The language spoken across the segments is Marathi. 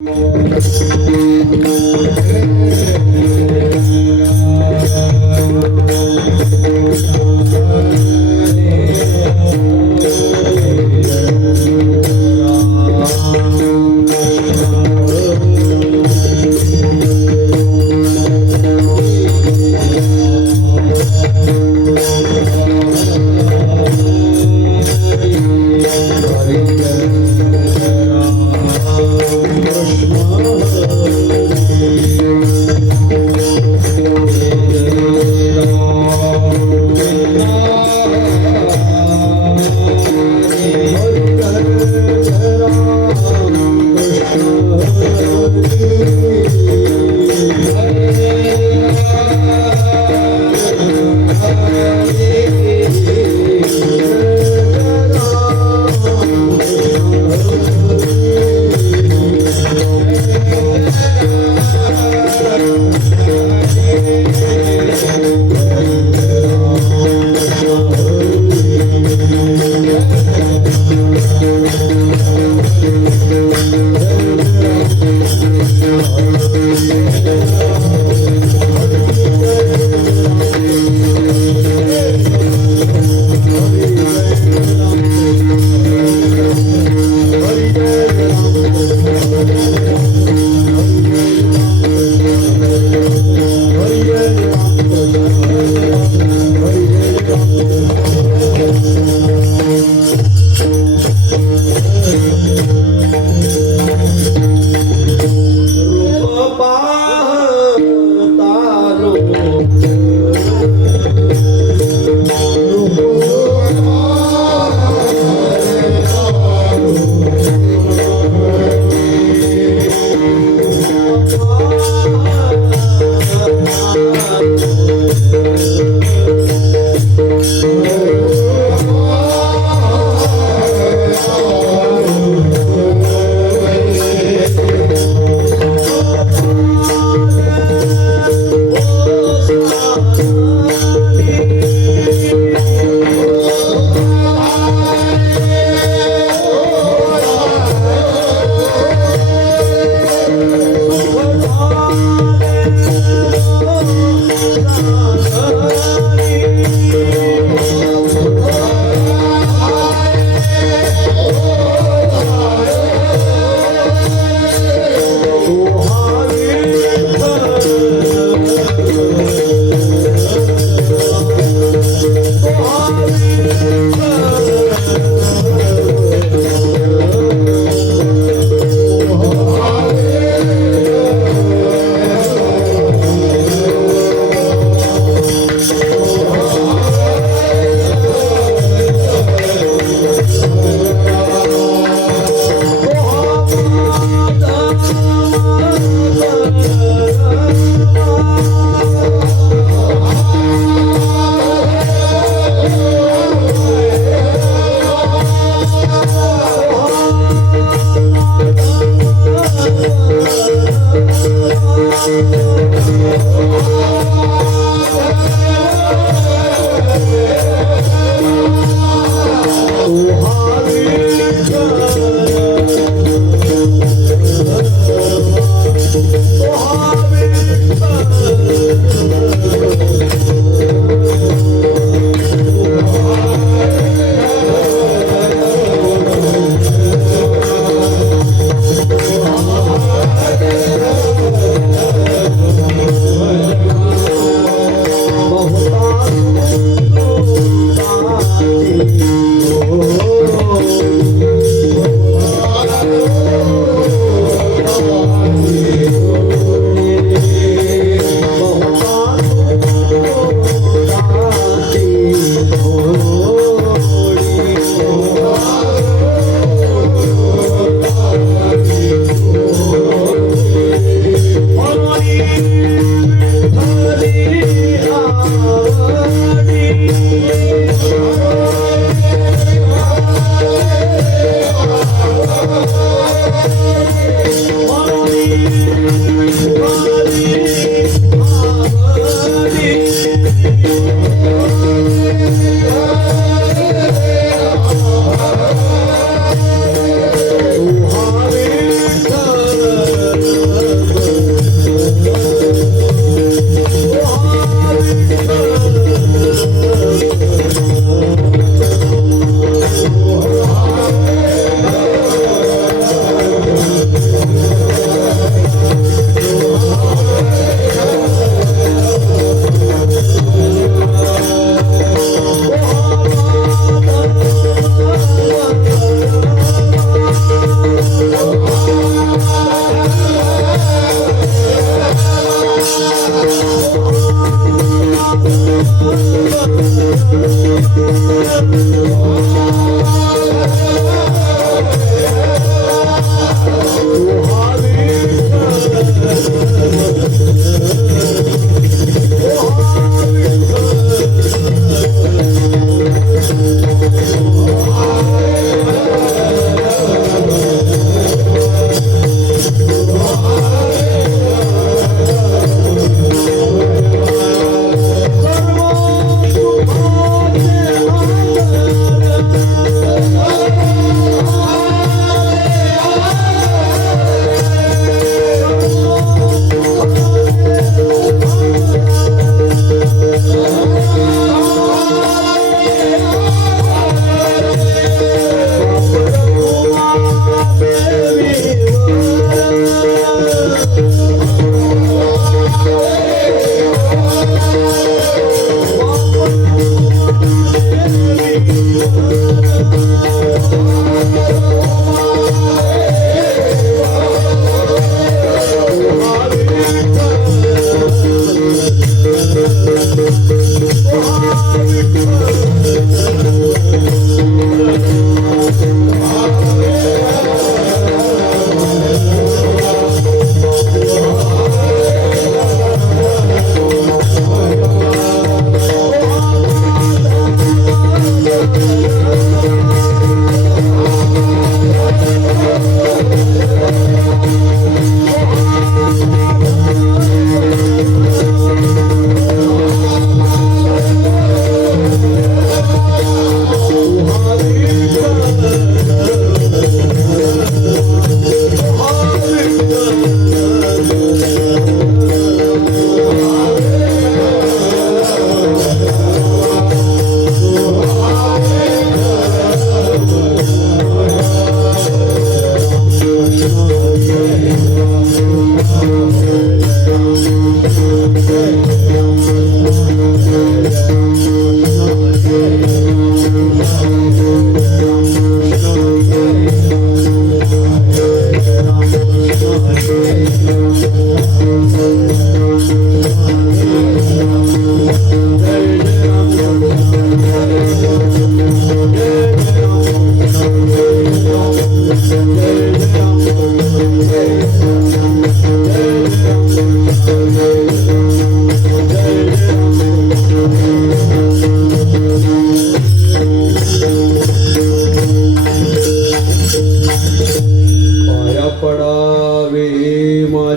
Krishna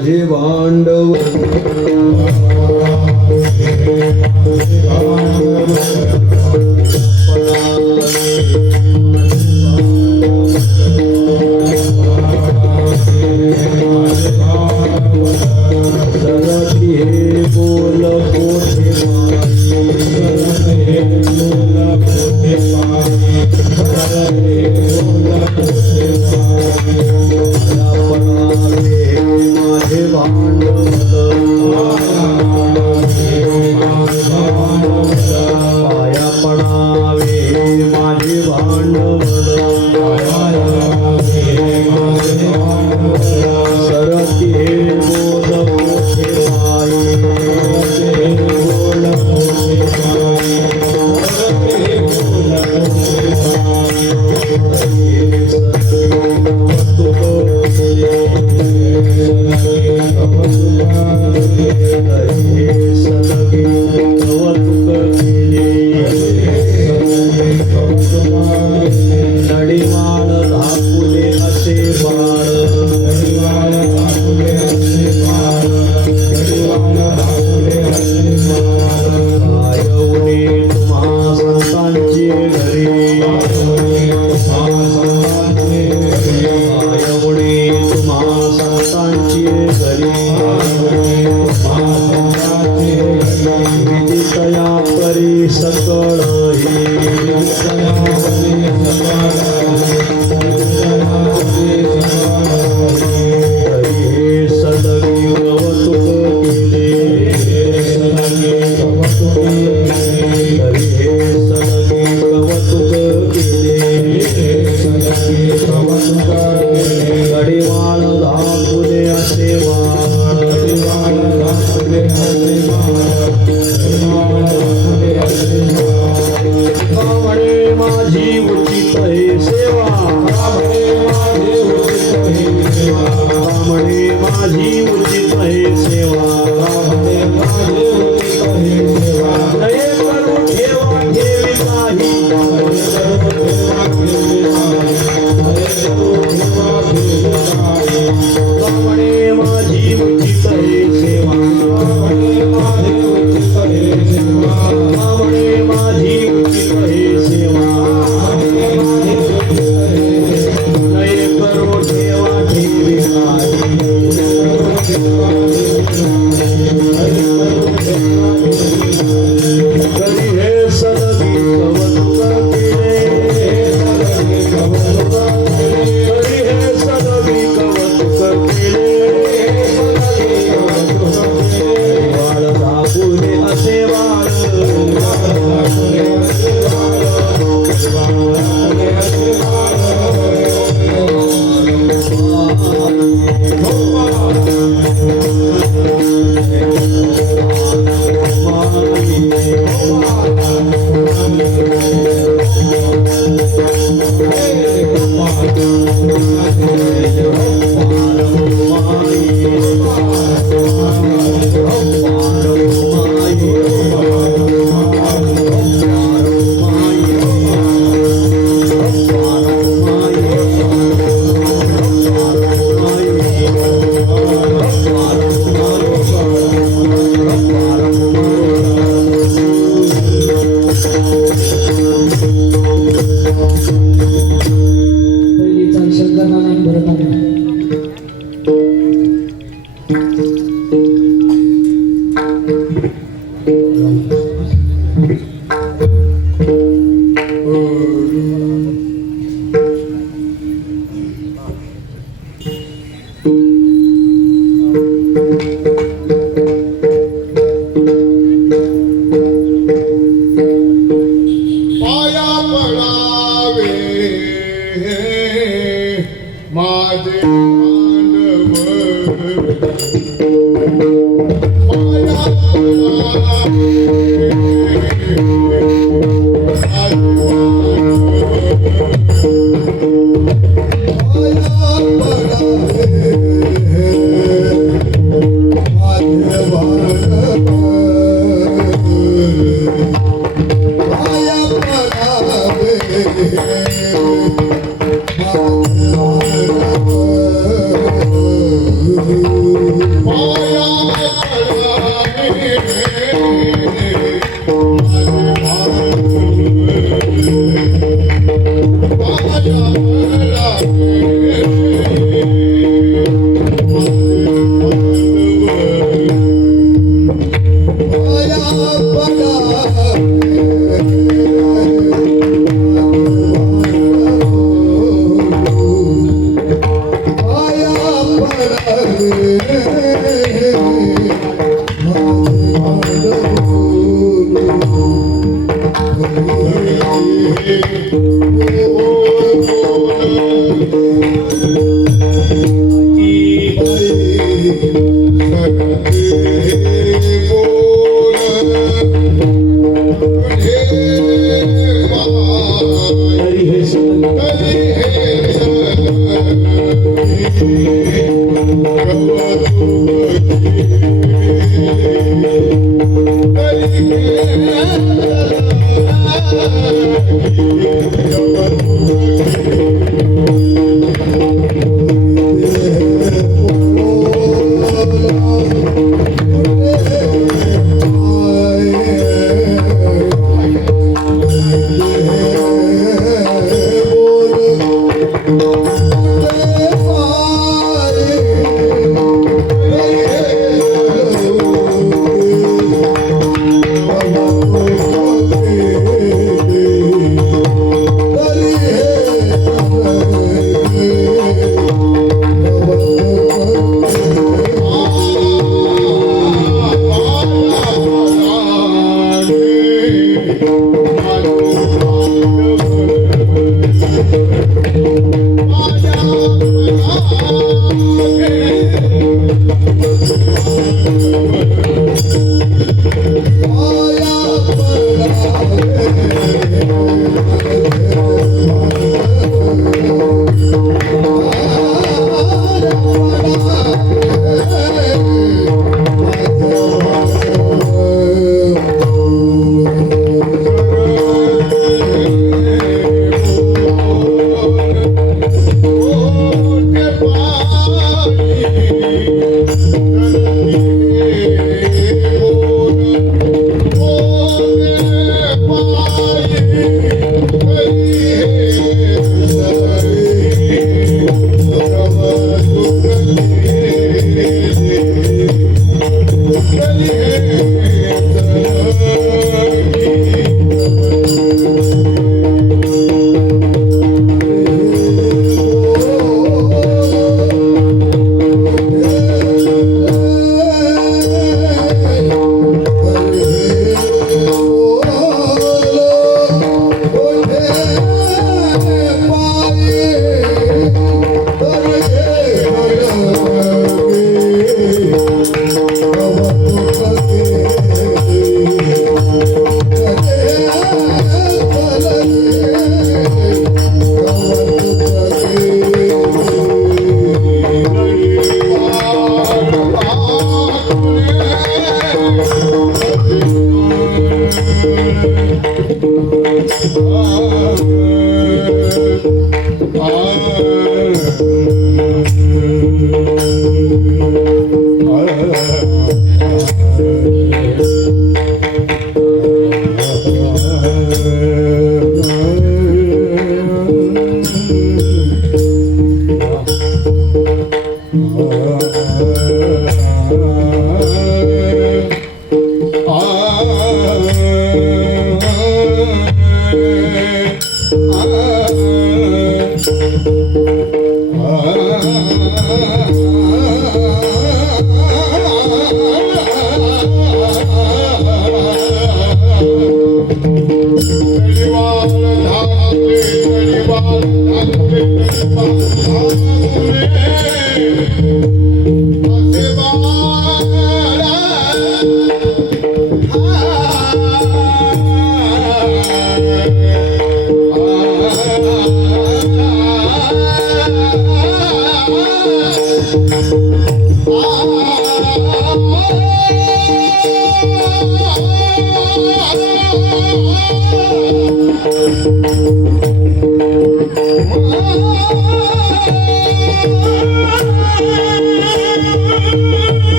माझे मांडव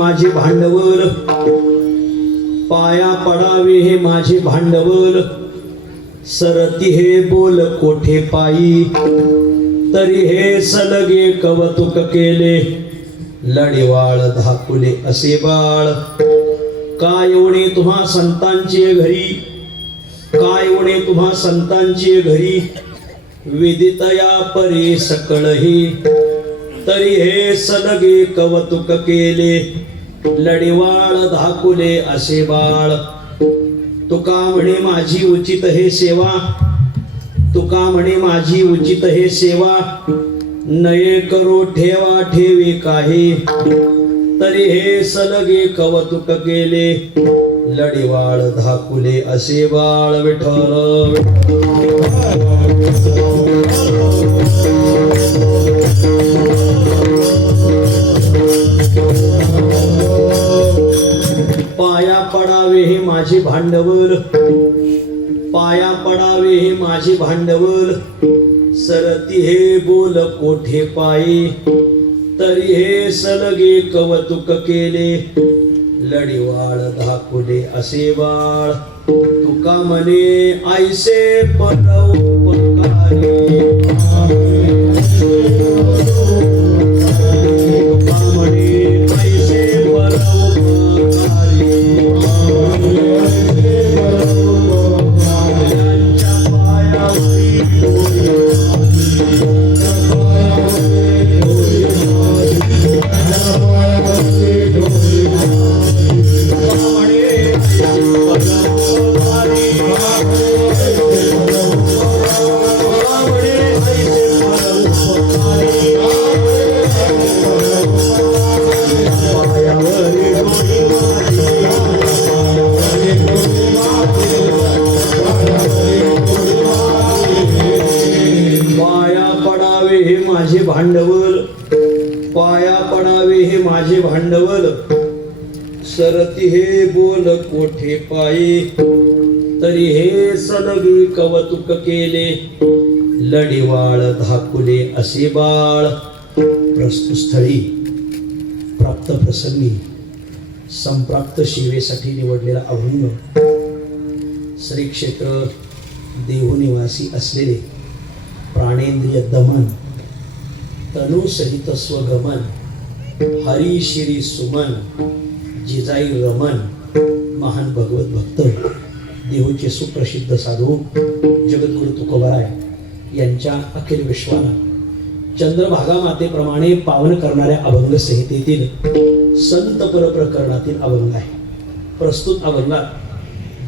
माझे भांडवल, पाया पडावे हे माझे भांडवल, सरती हे बोल कोठे पायी, तरी हे सलगे कवतुक केले, लढीवाळ धाकुले असे बाळ. काय उणे तुम्हा संतांचे घरी, काय उणे तुम्हा संतांचे घरी, विदितया परी सकळही, तरी हे सलगे कवतुक केले, लढीवाळ धाकुले असे बाळ. तुका म्हणे माझी उचित हे सेवा, तुका म्हणे माझी उचित हे सेवा, नये करो ठेवा ठेवी काही, तरी हे सलगे कवतुक केले, लढीवाळ धाकुले असे बाळ. विठ्ठल पाया पडावे हे माझे भांडवल, पाया पडावे हे माझे भांडवल, सरती हे बोल कोठे पायी, तरी हे सलगे कवतुक केले, लढीवाळ धाकुले असे बाळ. तुका म्हणे ऐसे परोपकारी, माझे भांडवल, पाया पडावे हे माझे भांडवल, सरती हे बोल कोठे पायी, तरी हे सलगे कवतुक केले, लढीवाळ धाकुले असे बाळ. प्रस्तुत स्थळी प्राप्त प्रसंगी संप्राप्त सेवेसाठी निवडलेला अभंग श्री क्षेत्र देहू निवासी असलेले प्राणेंद्रिय दमन, तनु सहित स्वगमन, हरी श्री सुमन, जिजाई रमन, महान भगवत भक्त देहूचे सुप्रसिद्ध साधू जगद्गुरु तुकोबाराय यांच्या अखिल विश्वाला चंद्रभागा मातेप्रमाणे पावन करणाऱ्या अभंग संहितेतील संत पर प्रकरणातील अभंग आहे. प्रस्तुत अभंगात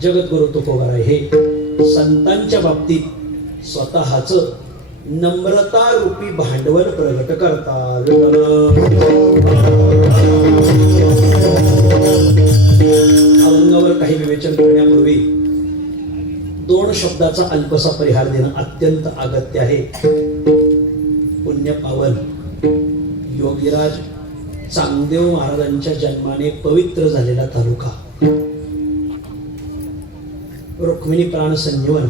जगद्गुरु तुकोबाराय हे संतांच्या बाबतीत स्वतःच नम्रता रूपी भांडवल प्रगट करतात. अभंगावर काही विवेचन करण्यापूर्वी दोन शब्दाचा अल्पसा परिहार देणं अत्यंत अगत्य आहे. पुण्य पावन योगीराज चांगदेव महाराजांच्या जन्माने पवित्र झालेला तालुका, रुक्मिणी प्राण संजीवन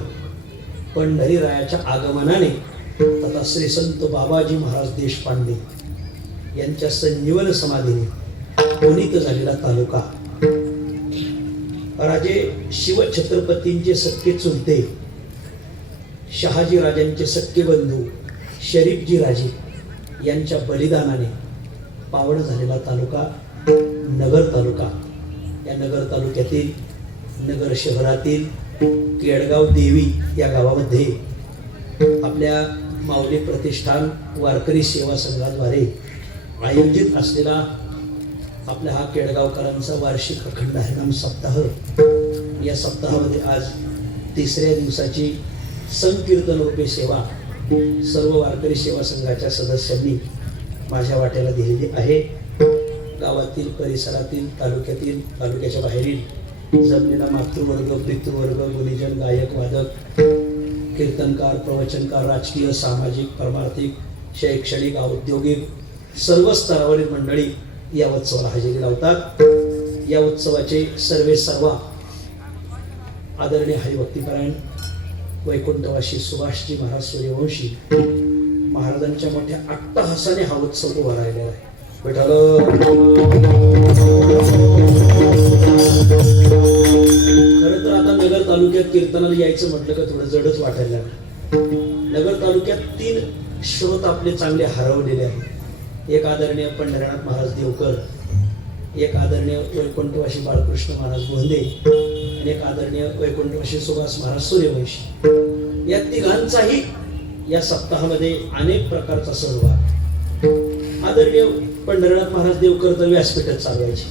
पंढरीरायाच्या आगमनाने तथा श्री संत बाबाजी महाराज देशपांडे यांच्या संजीवन समाधीने पुनीत झालेला तालुका, राजे शिवछत्रपतींचे सख्खे चुलते, शहाजी राजांचे सख्खे बंधू शरीफजी राजे यांच्या बलिदानाने पावन झालेला तालुका नगर तालुका. या नगर तालुक्यातील नगर शहरातील केडगाव देवी या गावामध्ये आपल्या माऊली प्रतिष्ठान वारकरी सेवा संघाद्वारे आयोजित असलेला आपल्या हा केडगावकरांचा वार्षिक अखंड हरिनाम सप्ताह. या सप्ताहामध्ये आज तिसऱ्या दिवसाची संकीर्तन रूपी सेवा सर्व वारकरी सेवा संघाच्या सदस्यांनी माझ्या वाट्याला दिलेली आहे. गावातील, परिसरातील, तालुक्यातील, तालुक्याच्या बाहेरील जमलेला मातृवर्ग, पितृवर्ग, गुणीजन, गायक, वादक, कीर्तनकार, प्रवचनकार, राजकीय, सामाजिक, परमार्थिक, शैक्षणिक, औद्योगिक सर्व स्तरावरील मंडळी या उत्सवाला हजेरी लावतात. या उत्सवाचे सर्व आदरणीय हरिभक्तीपरायण वैकुंठवासी सुभाषजी महाराज सूर्यवंशी महाराजांच्या मोठ्या अट्टहासाने हा उत्सव उभा राहिलेला आहे. विठ्ठल. खरं तर आता नगर तालुक्यात कीर्तनाला यायचं म्हटलं का थोडं जडच वाटायला लागलं. नगर तालुक्यात 3 श्रोत आपले चांगले हरवलेले आहेत. एक आदरणीय पंढरीनाथ महाराज देवकर, एक आदरणीय वैकुंठवासी बाळकृष्ण महाराज गोंदे आणि एक आदरणीय वैकुंठवासी सुभाष महाराज सूर्यवंशी. या तिघांचाही या सप्ताहामध्ये अनेक प्रकारचा सहभाग. आदरणीय पंढरीनाथ महाराज देवकर तर व्यासपीठात चालवायचे.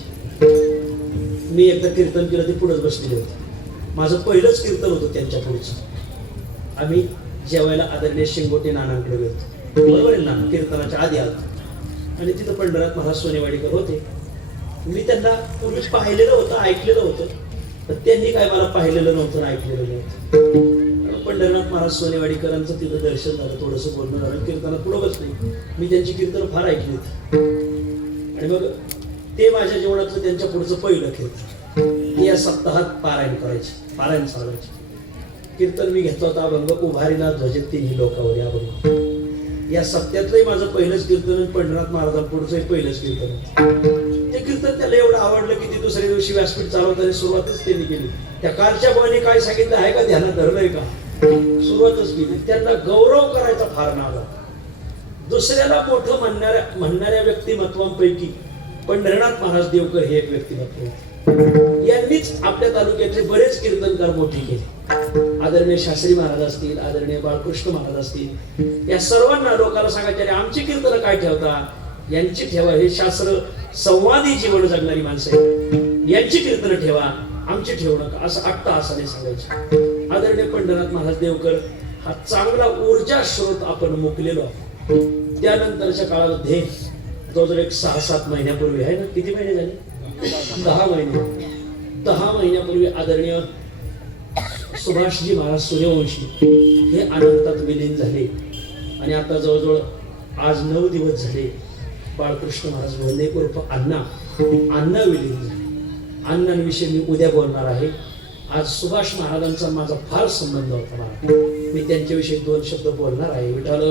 मी एकदा कीर्तन केलं ते पुढेच बसलेले होते. माझं पहिलंच कीर्तन होतं त्यांच्या पुढचं. आम्ही जेवायला आदरणीय शिंगोटे नानांकडे गेलो. बरोबर आहे ना, कीर्तनाच्या आधी आलो आणि तिथं पंढरीनाथ महाराज सोनेवाडीकर होते. मी त्यांना पूर्वी पाहिलेलं होतं, ऐकलेलं होतं, पण त्यांनी काय मला पाहिलेलं नव्हतं, ऐकलेलं नव्हतं. पंढरीनाथ महाराज सोनेवाडीकरांचं तिथं दर्शन झालं, थोडंसं बोलणं झालं, कीर्तनात पुढं बसले. मी त्यांची कीर्तन फार ऐकली होती आणि मग ते माझ्या जीवनातलं त्यांच्या पुढचं पहिलं कीर्तन. या सप्ताहात पारायण करायचे, पारायण चालवायचे. कीर्तन मी घेतलं होता अभंग उभारीला ध्वज तिन्ही लोकावर. या अभंग या सप्त्यातलंही माझं पहिलंच कीर्तन, पंढरीनाथ महाराजांपुढचंही पहिलंच कीर्तन. ते कीर्तन त्याला एवढं आवडलं की ती दुसऱ्या दिवशी व्यासपीठ चालवताना सुरुवातच त्यांनी केली. त्या कालच्या भावाने काय सांगितलं आहे का, ध्यानात धरलंय का, सुरुवातच केली. त्यांना गौरव करायचा फार नाद. दुसऱ्याला मोठं म्हणणाऱ्या व्यक्तिमत्वांपैकी पंढरीनाथ महाराज देवकर हे एक व्यक्तिमत्व. यांनीच आपल्या तालुक्यातले बरेच कीर्तनकार मोठे केले. आदरणीय शास्त्री महाराज असतील, आदरणीय बाळकृष्ण महाराज असतील, या सर्वांना लोकांना सांगायचे अरे आमची कीर्तन काय ठेवता, यांची ठेवा. हे शास्त्र संवादी जीवन जगणारी माणसं आहेत, यांची कीर्तन ठेवा, आमची ठेवू नका, असं अट्टहासाने सांगायचे. आदरणीय पंढरीनाथ महाराज देवकर हा चांगला ऊर्जा स्रोत आपण मुकलेलो आहोत. त्यानंतरच्या काळामध्ये जवळजवळ एक 6-7 महिन्यापूर्वी आहे ना, किती महिने झाले, 10 महिने, 10 महिन्यापूर्वी आदरणीय सुभाषजी महाराज सूर्यवंशी हे अनंतात विलीन झाले. आणि आता जवळजवळ आज 9 दिवस झाले बाळकृष्ण महाराज गोंदे उर्फ अण्णा विलीन झाले. अण्णांविषयी मी उद्या बोलणार आहे. आज सुभाष महाराजांचा माझा फार संबंध होता. मी त्यांच्याविषयी 2 शब्द बोलणार आहे. विठ्ठल.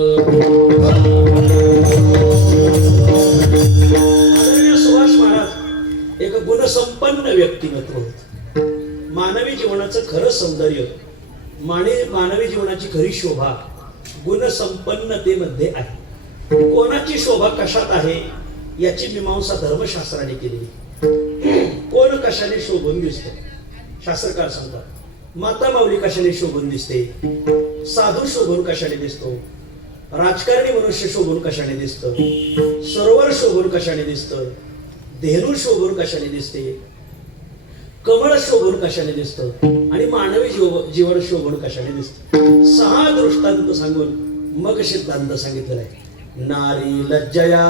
आदरणीय सुभाष महाराज एक गुणसंपन्न व्यक्तिमत्व होते. मानवी जीवनाचं खरं सौंदर्य, मानवी जीवनाची खरी शोभा गुणसंपन्नतेमध्ये आहे. कोणाची शोभा कशात आहे याची मीमांसा धर्मशास्त्राने केली. कोण कशाने शोभून दिसतो, शास्त्रकार सांगतात. माता माऊली कशाने शोभून दिसते, साधू शोभून कशाने दिसतो, राजकारणी मनुष्य शोभून कशाने दिसतं, सरोवर शोभून कशाने दिसतं, धेनू शोभून कशाने दिसते, कमळ शोभून कशाने दिसतं आणि मानवी जीवन शोभून कशाने दिसतं. 6 दृष्टांत सांगून मग सिद्धांत सांगितलेला आहे. नारी लज्जया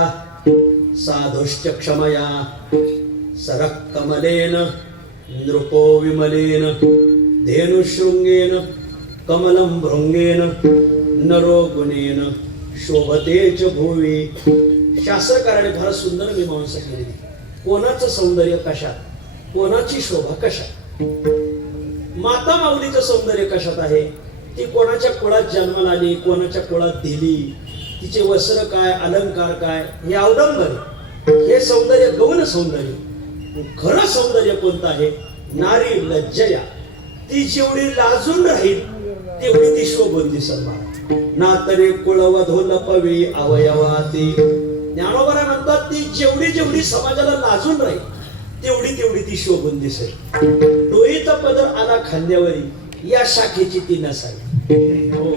साधुश्च क्षमया सरः कमलेन नृपो विमलेन धेनुशृंगेन कमलं भृंगेन नरो गुणेन शोभते च भुवी. शास्त्रकाराने फार सुंदर मीमांसा केलेली. कोणाचं सौंदर्य कशात, कोणाची शोभा कशात. माता माऊलीचं सौंदर्य कशात आहे, ती कोणाच्या कुळात जन्माला आली, कोणाच्या कुळात दिली, तिचे वस्त्र काय, अलंकार काय, हे अवडंबर, हे सौंदर्य गौण सौंदर्य. खरं सौंदर्य कोणतं आहे, नारी लज्जया. ती जेवढी लाजून राहील तेवढी ती शोभून दिसल. ना तरी कुळवधो लपवी अवयवाती. ज्ञानोबा म्हणतात ती जेवढी समाजाला लाजून राहील तेवढी ती शोभून दिसेल. डोईचा पदर आला खांद्यावरी या शाखेची ती नसावी.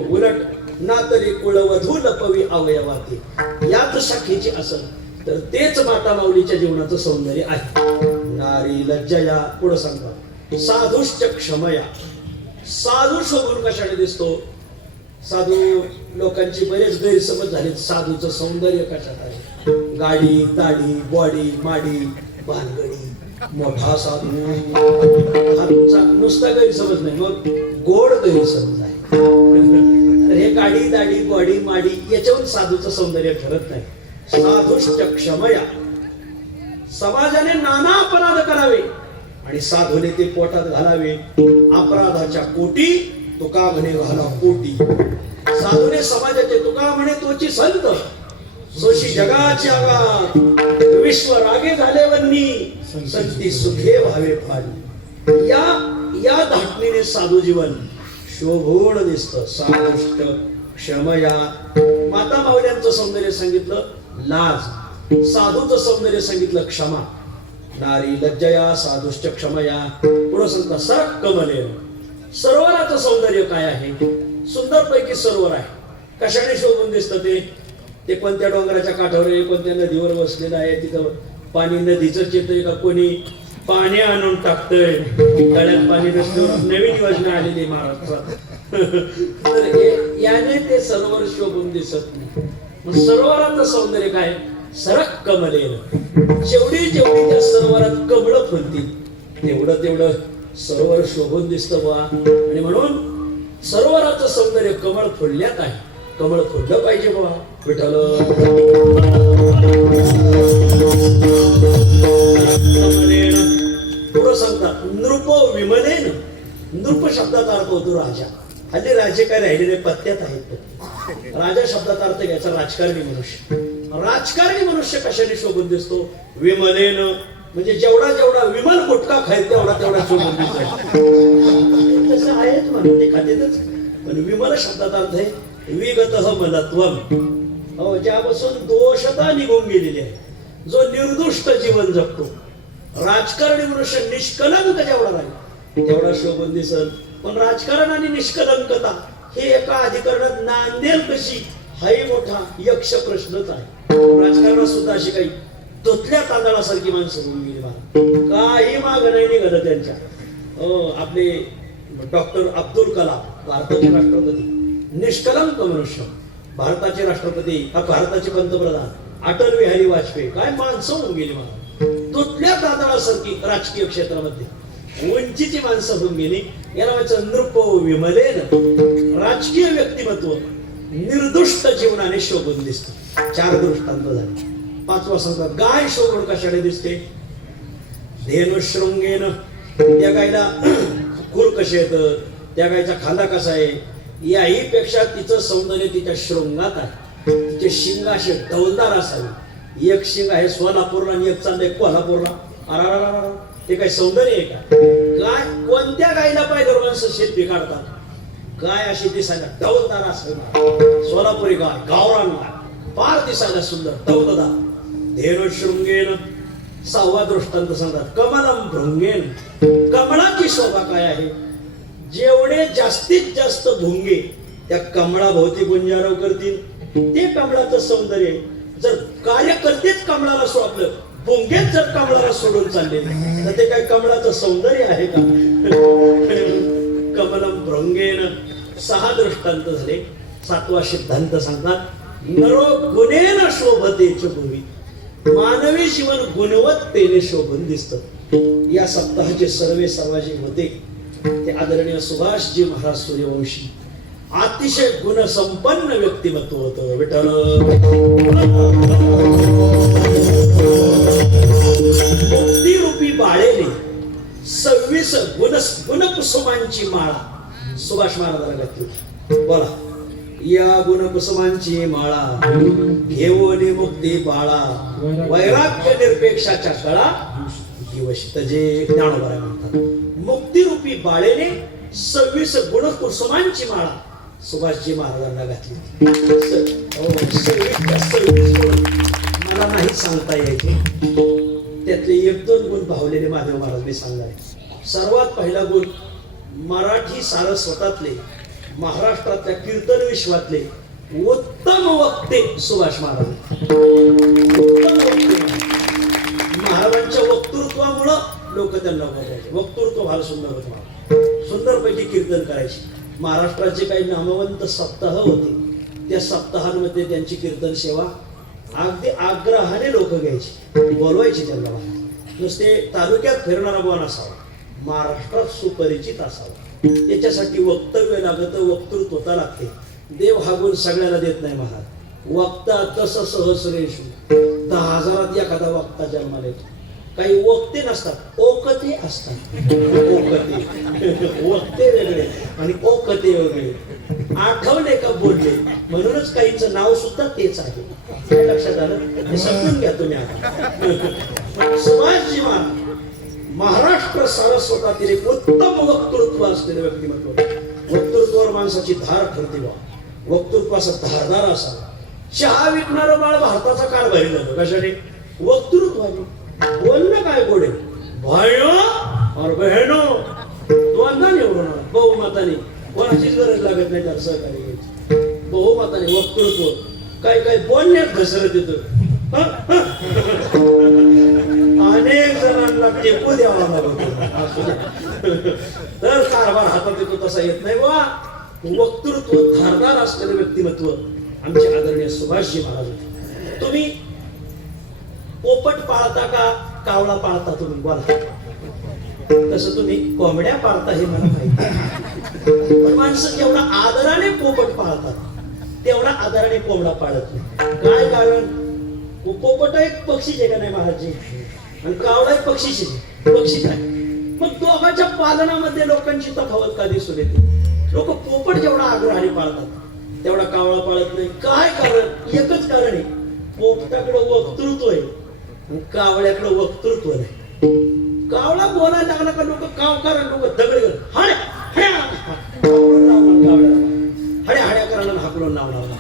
उलट ना तरी कुळवधू लपवी अवयवाती याच शाखेची असेल तर तेच माता माऊलीच्या जीवनाचं सौंदर्य आहे. नारी लज्जया. पुढे सांगतात साधुश्च क्षमया. साधू शोभून कशाने दिसतो, साधू लोकांची बरेच गैरसमज झाले. साधूचं सौंदर्य कशात आहे, गाडी दाढी बॉडी माडी भानगडी मोठा साधू. हा तुमचा नुसता गैरसमज नाही, मग गोड गैरसमज आहे. तर हे गाडी दाढी बॉडी माडी याच्यावरून साधूचं सौंदर्य ठरत नाही. साधुश्च क्षमया. समाजाने नाना अपराध करावे आणि साधूने ते पोटात घालावे. अपराधाच्या कोटी तुका म्हणे घाला कोटी. साधूने समाजाचे तुका म्हणे तोची संत सोशी जगाची आगात. विश्व रागे झाले वन्नी संती सुखे व्हावे फाडी. या धाटणीने साधू जीवन शोभून दिसतं. सादुष्ट क्षमया. माता मावल्यांचं सौंदर्य सांगितलं लाज, साधूचं सौंदर्य सांगितलं क्षमा. नारी लज्जया साधुश्च क्षमया. पुढं सांगता सरक कमले. सरोवराचं सौंदर्य काय आहे? सुंदर पैकी सरोवर आहे. कशाने शोभून दिसतं ते कोणत्या डोंगराच्या काठावर आहे, कोणत्या नदीवर बसलेलं आहे. तिथं पाणी नदीच येतंय का कोणी पाणी आणून टाकतंय. तळ्यात पाणी नसल्यावर नवीन योजना आलेली महाराष्ट्रात. तर याने ते सरोवर शोभून दिसत नाही. मग सरोवराचं सौंदर्य काय? सरक कमलेन. जेवढी त्या सरोवरात कमळं फुलतील तेवढं सरोवर शोभून दिसतं बा. आणि म्हणून सरोवराचं सौंदर्य कमळ फुलण्यात आहे. कमळ फुललं पाहिजे बा. विठ्ठल पुढं सांगतात नृप विमलेन. नृप शब्दाचा अर्थ होतो राजा. हल्ली राजे काय राहिलेले पत्त्यात आहेत. राजा शब्दाचा अर्थ घ्यायचा राजकारणी मनुष्य. राजकारणी मनुष्य कशाने शोभून दिसतो? विमलेन. म्हणजे जेवढा विमल गुटखा खाईल तेवढा शोभून दिसतो. तसं आहेच म्हणून ते खातेच. पण विमल शब्दाचा अर्थ आहे विगतः मलत्वम. ज्यापासून दोषता निघून गेलेली आहे, जो निर्दुष्ट जीवन जगतो. राजकारणी मनुष्य निष्कलंक जेवढा राहील तेवढा शोभून दिसल. पण राजकारण आणि निष्कलंकता हे एका अधिकरणात नांदेल कशी हाही मोठा यक्ष प्रश्नच आहे. राजकारणात सुद्धा अशी काही धुतल्या तांदळासारखी माणसं होऊन गेली. काही माग नाही निघालं त्यांच्या. आपले डॉक्टर अब्दुल कलाम भारताचे राष्ट्रपती, निष्कलंक मनुष्य. भारताचे राष्ट्रपती, भारताचे पंतप्रधान अटल बिहारी वाजपेयी, काय माणसं होऊन गेली. मला धुतल्या तांदळासारखी राजकीय क्षेत्रामध्ये उंचीची माणसं होऊन गेली. याला व्हायचं नृप विमलेन. राजकीय व्यक्तिमत्व निर्दुष्ट जीवनाने शोभून दिसतं. 4 दृष्टांत झाले. 5वा सांगतात गाय शोभून कशाने दिसते? धेनु शृंगेन. त्या गायला खूर कसे येतं, त्या गायचा खांदा कसा आहे, याही पेक्षा तिचं सौंदर्य तिच्या शृंगात आहे. तिचे शिंग असे डौलदार असावे. एक शिंग आहे सोलापूरला आणि एक चाललंय कोल्हापूरला. अरा ते काय सौंदर्य आहे का? गाय कोणत्या गायला पाहिजे माणसं शेती काढतात? गाय अशी दिसायला डौलदार असं. सोलापुरी गाय, गावरान गाय फार दिसायला सुंदर डौलदार. धेनु शृंगेन. 6वा दृष्टांत सांगतात कमलम भृंगेन. कमळाची शोभा काय आहे? जेवढे जास्तीत जास्त भुंगे त्या कमळाभोवती गुंजारव करतील ते कमळाचं सौंदर्य. जर कार्यकर्तेच कमळाला सोडलं, भुंगेच जर कमळाला सोडून चालले तर ते काय कमळाचं सौंदर्य आहे का? कमलम भृंगेन. 6 दृष्टांत झाले. 7वा सिद्धांत सांगतात नरो गुणेन शोभतेच भूमी. मानवी जीवन गुणवत्तेने शोभून दिसतं. या सप्ताहाचे सर्वे सामाजिक होते ते आदरणीय सुभाषजी महाराज सूर्यवंशी. अतिशय गुणसंपन्न व्यक्तिमत्व होतं. विठ्ठल मुक्तिरूपी बाळेने 26 गुणकुसुमांची माळा सुभाष महाराजांना घातली. बोला या गुणकुसुमांची माळा घेऊन मुक्ती बाळा. वैराग्य निरपेक्षाच्या कळा दिवशित जे ज्ञानोबा म्हणतात. मुक्तिरूपी बाळेने 26 गुणकुसुमांची माळा सुभाषजी महाराजांना घातली. मला नाही सांगता यायचे. त्यातले 1-2 गुण भावलेले माधव महाराज मी सांगणार. सर्वात पहिला गुण मराठी सारस्वतातले, महाराष्ट्रातल्या कीर्तन विश्वातले उत्तम वक्ते सुभाष महाराज. उत्तम वक्ते. महाराजांच्या वक्तृत्वामुळं लोक त्यांना बघायचे. वक्तृत्व फार सुंदर होतं. सुंदरपैकी कीर्तन करायचे. महाराष्ट्राचे काही नामवंत सप्ताह होते. त्या सप्ताहांमध्ये त्यांची कीर्तन सेवा अगदी आग्रहाने लोक घ्यायची, बोलवायची त्यांना. नुसते तालुक्यात फिरणारा बोन असावा, महाराष्ट्रात सुपरिचित असावा. त्याच्यासाठी वक्तव्य लागतं, वक्तृत्वता लागते. देव हा गुण सगळ्याला देत नाही महाराज. वक्ता तसं सहस्रेषु. 10,000 एखादा वक्ता जन्माला येतो. काही वक्ते नसतात, ओकते असतात. ओकते वक्ते वेगळे आणि ओकते वेगळे. आठवले का बोलले, म्हणूनच काहींचं नाव सुद्धा तेच आहे. काय लक्षात आलं? हे समजून घ्या तुम्ही आता. सुभाषजी महाराष्ट्र सारस्वतातील एक उत्तम वक्तृत्व असलेले व्यक्तिमत्व. वक्तृत्वावर माणसाची धार ठरते बा. वक्तृत्व असं धारदार असावं. चहा विकणारं बाळ भारताचा कारभारी झालं कशाने? वक्तृत्वाने. बोलणं काय गोडे, भाइयो और बहनो दोनदा निवडून आला बहुमताने. कोणाचीच गरज लागत नाही त्याला सहकार्य घ्यायची. बहुमताने वक्तृत्व. काय काय बोलण्यात घसरत येतं. अनेक जणांना टेकू द्यावा लागतो. तर कारभार हातात येतो तसा येत नाही बा. वक्तृत्व धारदार असलेलं व्यक्तिमत्व आमचे आदरणीय सुभाषजी महाराज होते. तुम्ही पोपट पाळता का कावळा पाळता? तुम्ही बोला. तसं तुम्ही कोंबड्या पाळता हे मला माहिती. पण माणसं जेवढा आदराने पोपट पाळतात तेवढा आदराने कोंबडा पाळत नाही. काय कारण? पोपट एक पक्षीच आहे का नाही महाराजजी, आणि कावळा एक पक्षीच आहे. मग दोघांच्या पालनामध्ये लोकांची तफावत का दिसून येते? लोक पोपट जेवढा आग्रहाने पाळतात तेवढा कावळा पाळत नाही. काय कारण? एकच कारण आहे, पोपटाकडे वक्तृत्व आहे आणि कावळ्याकडे वक्तृत्व नाही. कावळा बोलायला लागला का लोक कारण लोक दगड हाड्या हाड्या करायला हाकलून नाव लावला.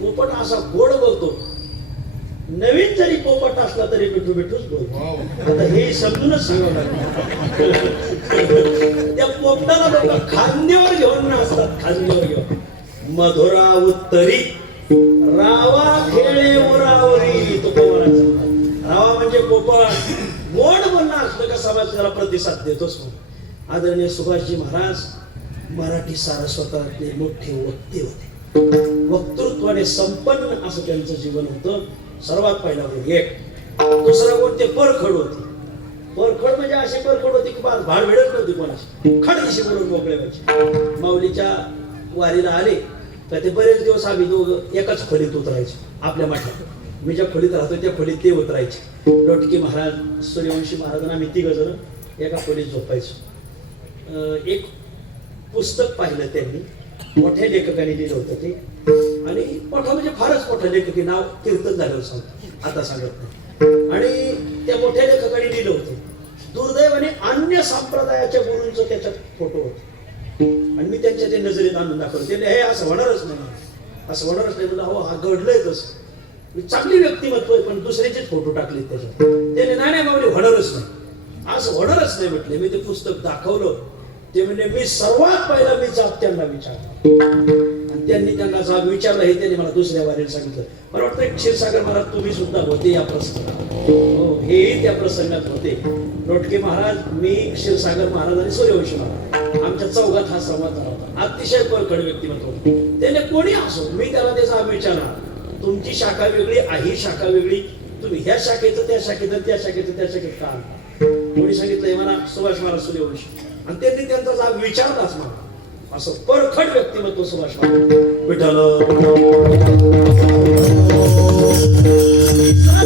पोपट असा गोड बोलतो. नवीन जरी पोपट असला तरी मिठू मिठूच बोलतो. आता हे समजूनच सांगावं लागतं. त्या पोपटाला लोक खांद्यावर घेऊन असतात. खांद्यावर घेऊन मधुरा उत्तरी रावा खेळे उरावरी. तो रावा म्हणजे पोपट. गोड बोलणं असलं का समाज त्याला प्रतिसाद देतोच. आदरणीय सुभाषजी महाराज मराठी सारस्वतातले मोठे वक्ते होते. वक्तृत्वाने संपन्न असं त्यांचं जीवन होतं. सर्वात पहिला गुण एक. दुसरा गुण ते परखड होते. परखड म्हणजे अशी परखड होती की भाड भेटत नव्हती कोणाची. खडदिशी बोलून मोकळे व्हायचे. माऊलीच्या वारीला आले तर ते बरेच दिवस आम्ही दोघं एकाच खोलीत उतरायचे. आपल्या मठात मी ज्या खोलीत राहतो त्या खोलीत ते उतरायचे. लोटके महाराज, सूर्यवंशी महाराजांना आम्ही तिघ जण एका खोलीत झोपायचो. एक पुस्तक पाहिलं त्यांनी, मोठ्या लेखकाने लिहिलं होतं ते. आणि मोठा म्हणजे फारच मोठा लेखक, नाव कीर्तन झालं सांगतो, आता सांगत नाही. आणि त्या मोठ्या लेखकाने लिहिलं होतं. दुर्दैवाने अन्य संप्रदायाच्या गुरूंचं त्याच्यात फोटो होते. आणि मी त्यांच्या ते नजरेत आणून दाखवलं. ते हे असं होणारच नाही, असं होणारच नाही. म्हणजे अहो हा घडलंय तसं. चांगली व्यक्तिमत्व आहे पण दुसऱ्याचेच फोटो टाकले त्याच्यात. त्याने नाही मावली होणारच नाही, असं होणारच नाही म्हटले. मी ते पुस्तक दाखवलं. ते म्हणजे मी सर्वात पहिला मी जाब त्यांना विचारला आणि त्यांनी त्यांना जाब विचारला. हे त्यांनी मला दुसऱ्या वारीला सांगितलं. मला वाटतं क्षीरसागर महाराज तुम्ही सुद्धा होते या प्रसंगात. हो, हेही त्या प्रसंगात होते. लोटके महाराज, मी, क्षीरसागर महाराज आणि सूर्यवंशी महाराज, आमच्या चौघात हा संवाद झाला होता. अतिशय परखड व्यक्तिमत्व. त्याने कोणी असो, मी त्याला ते जाब विचारला. तुमची शाखा वेगळी, ही शाखा वेगळी, तुम्ही ह्या शाखेचं त्या शाखेचं त्या शाखेचं त्या शाखेत का आणता? कोणी सांगितलंय मला? सुभाष महाराज सूर्यवंशी. आणि त्यांनी त्यांचा जाब विचारलाच मला. असं परखड व्यक्तिमत्व सुभाष महाराज. विठ्ठल.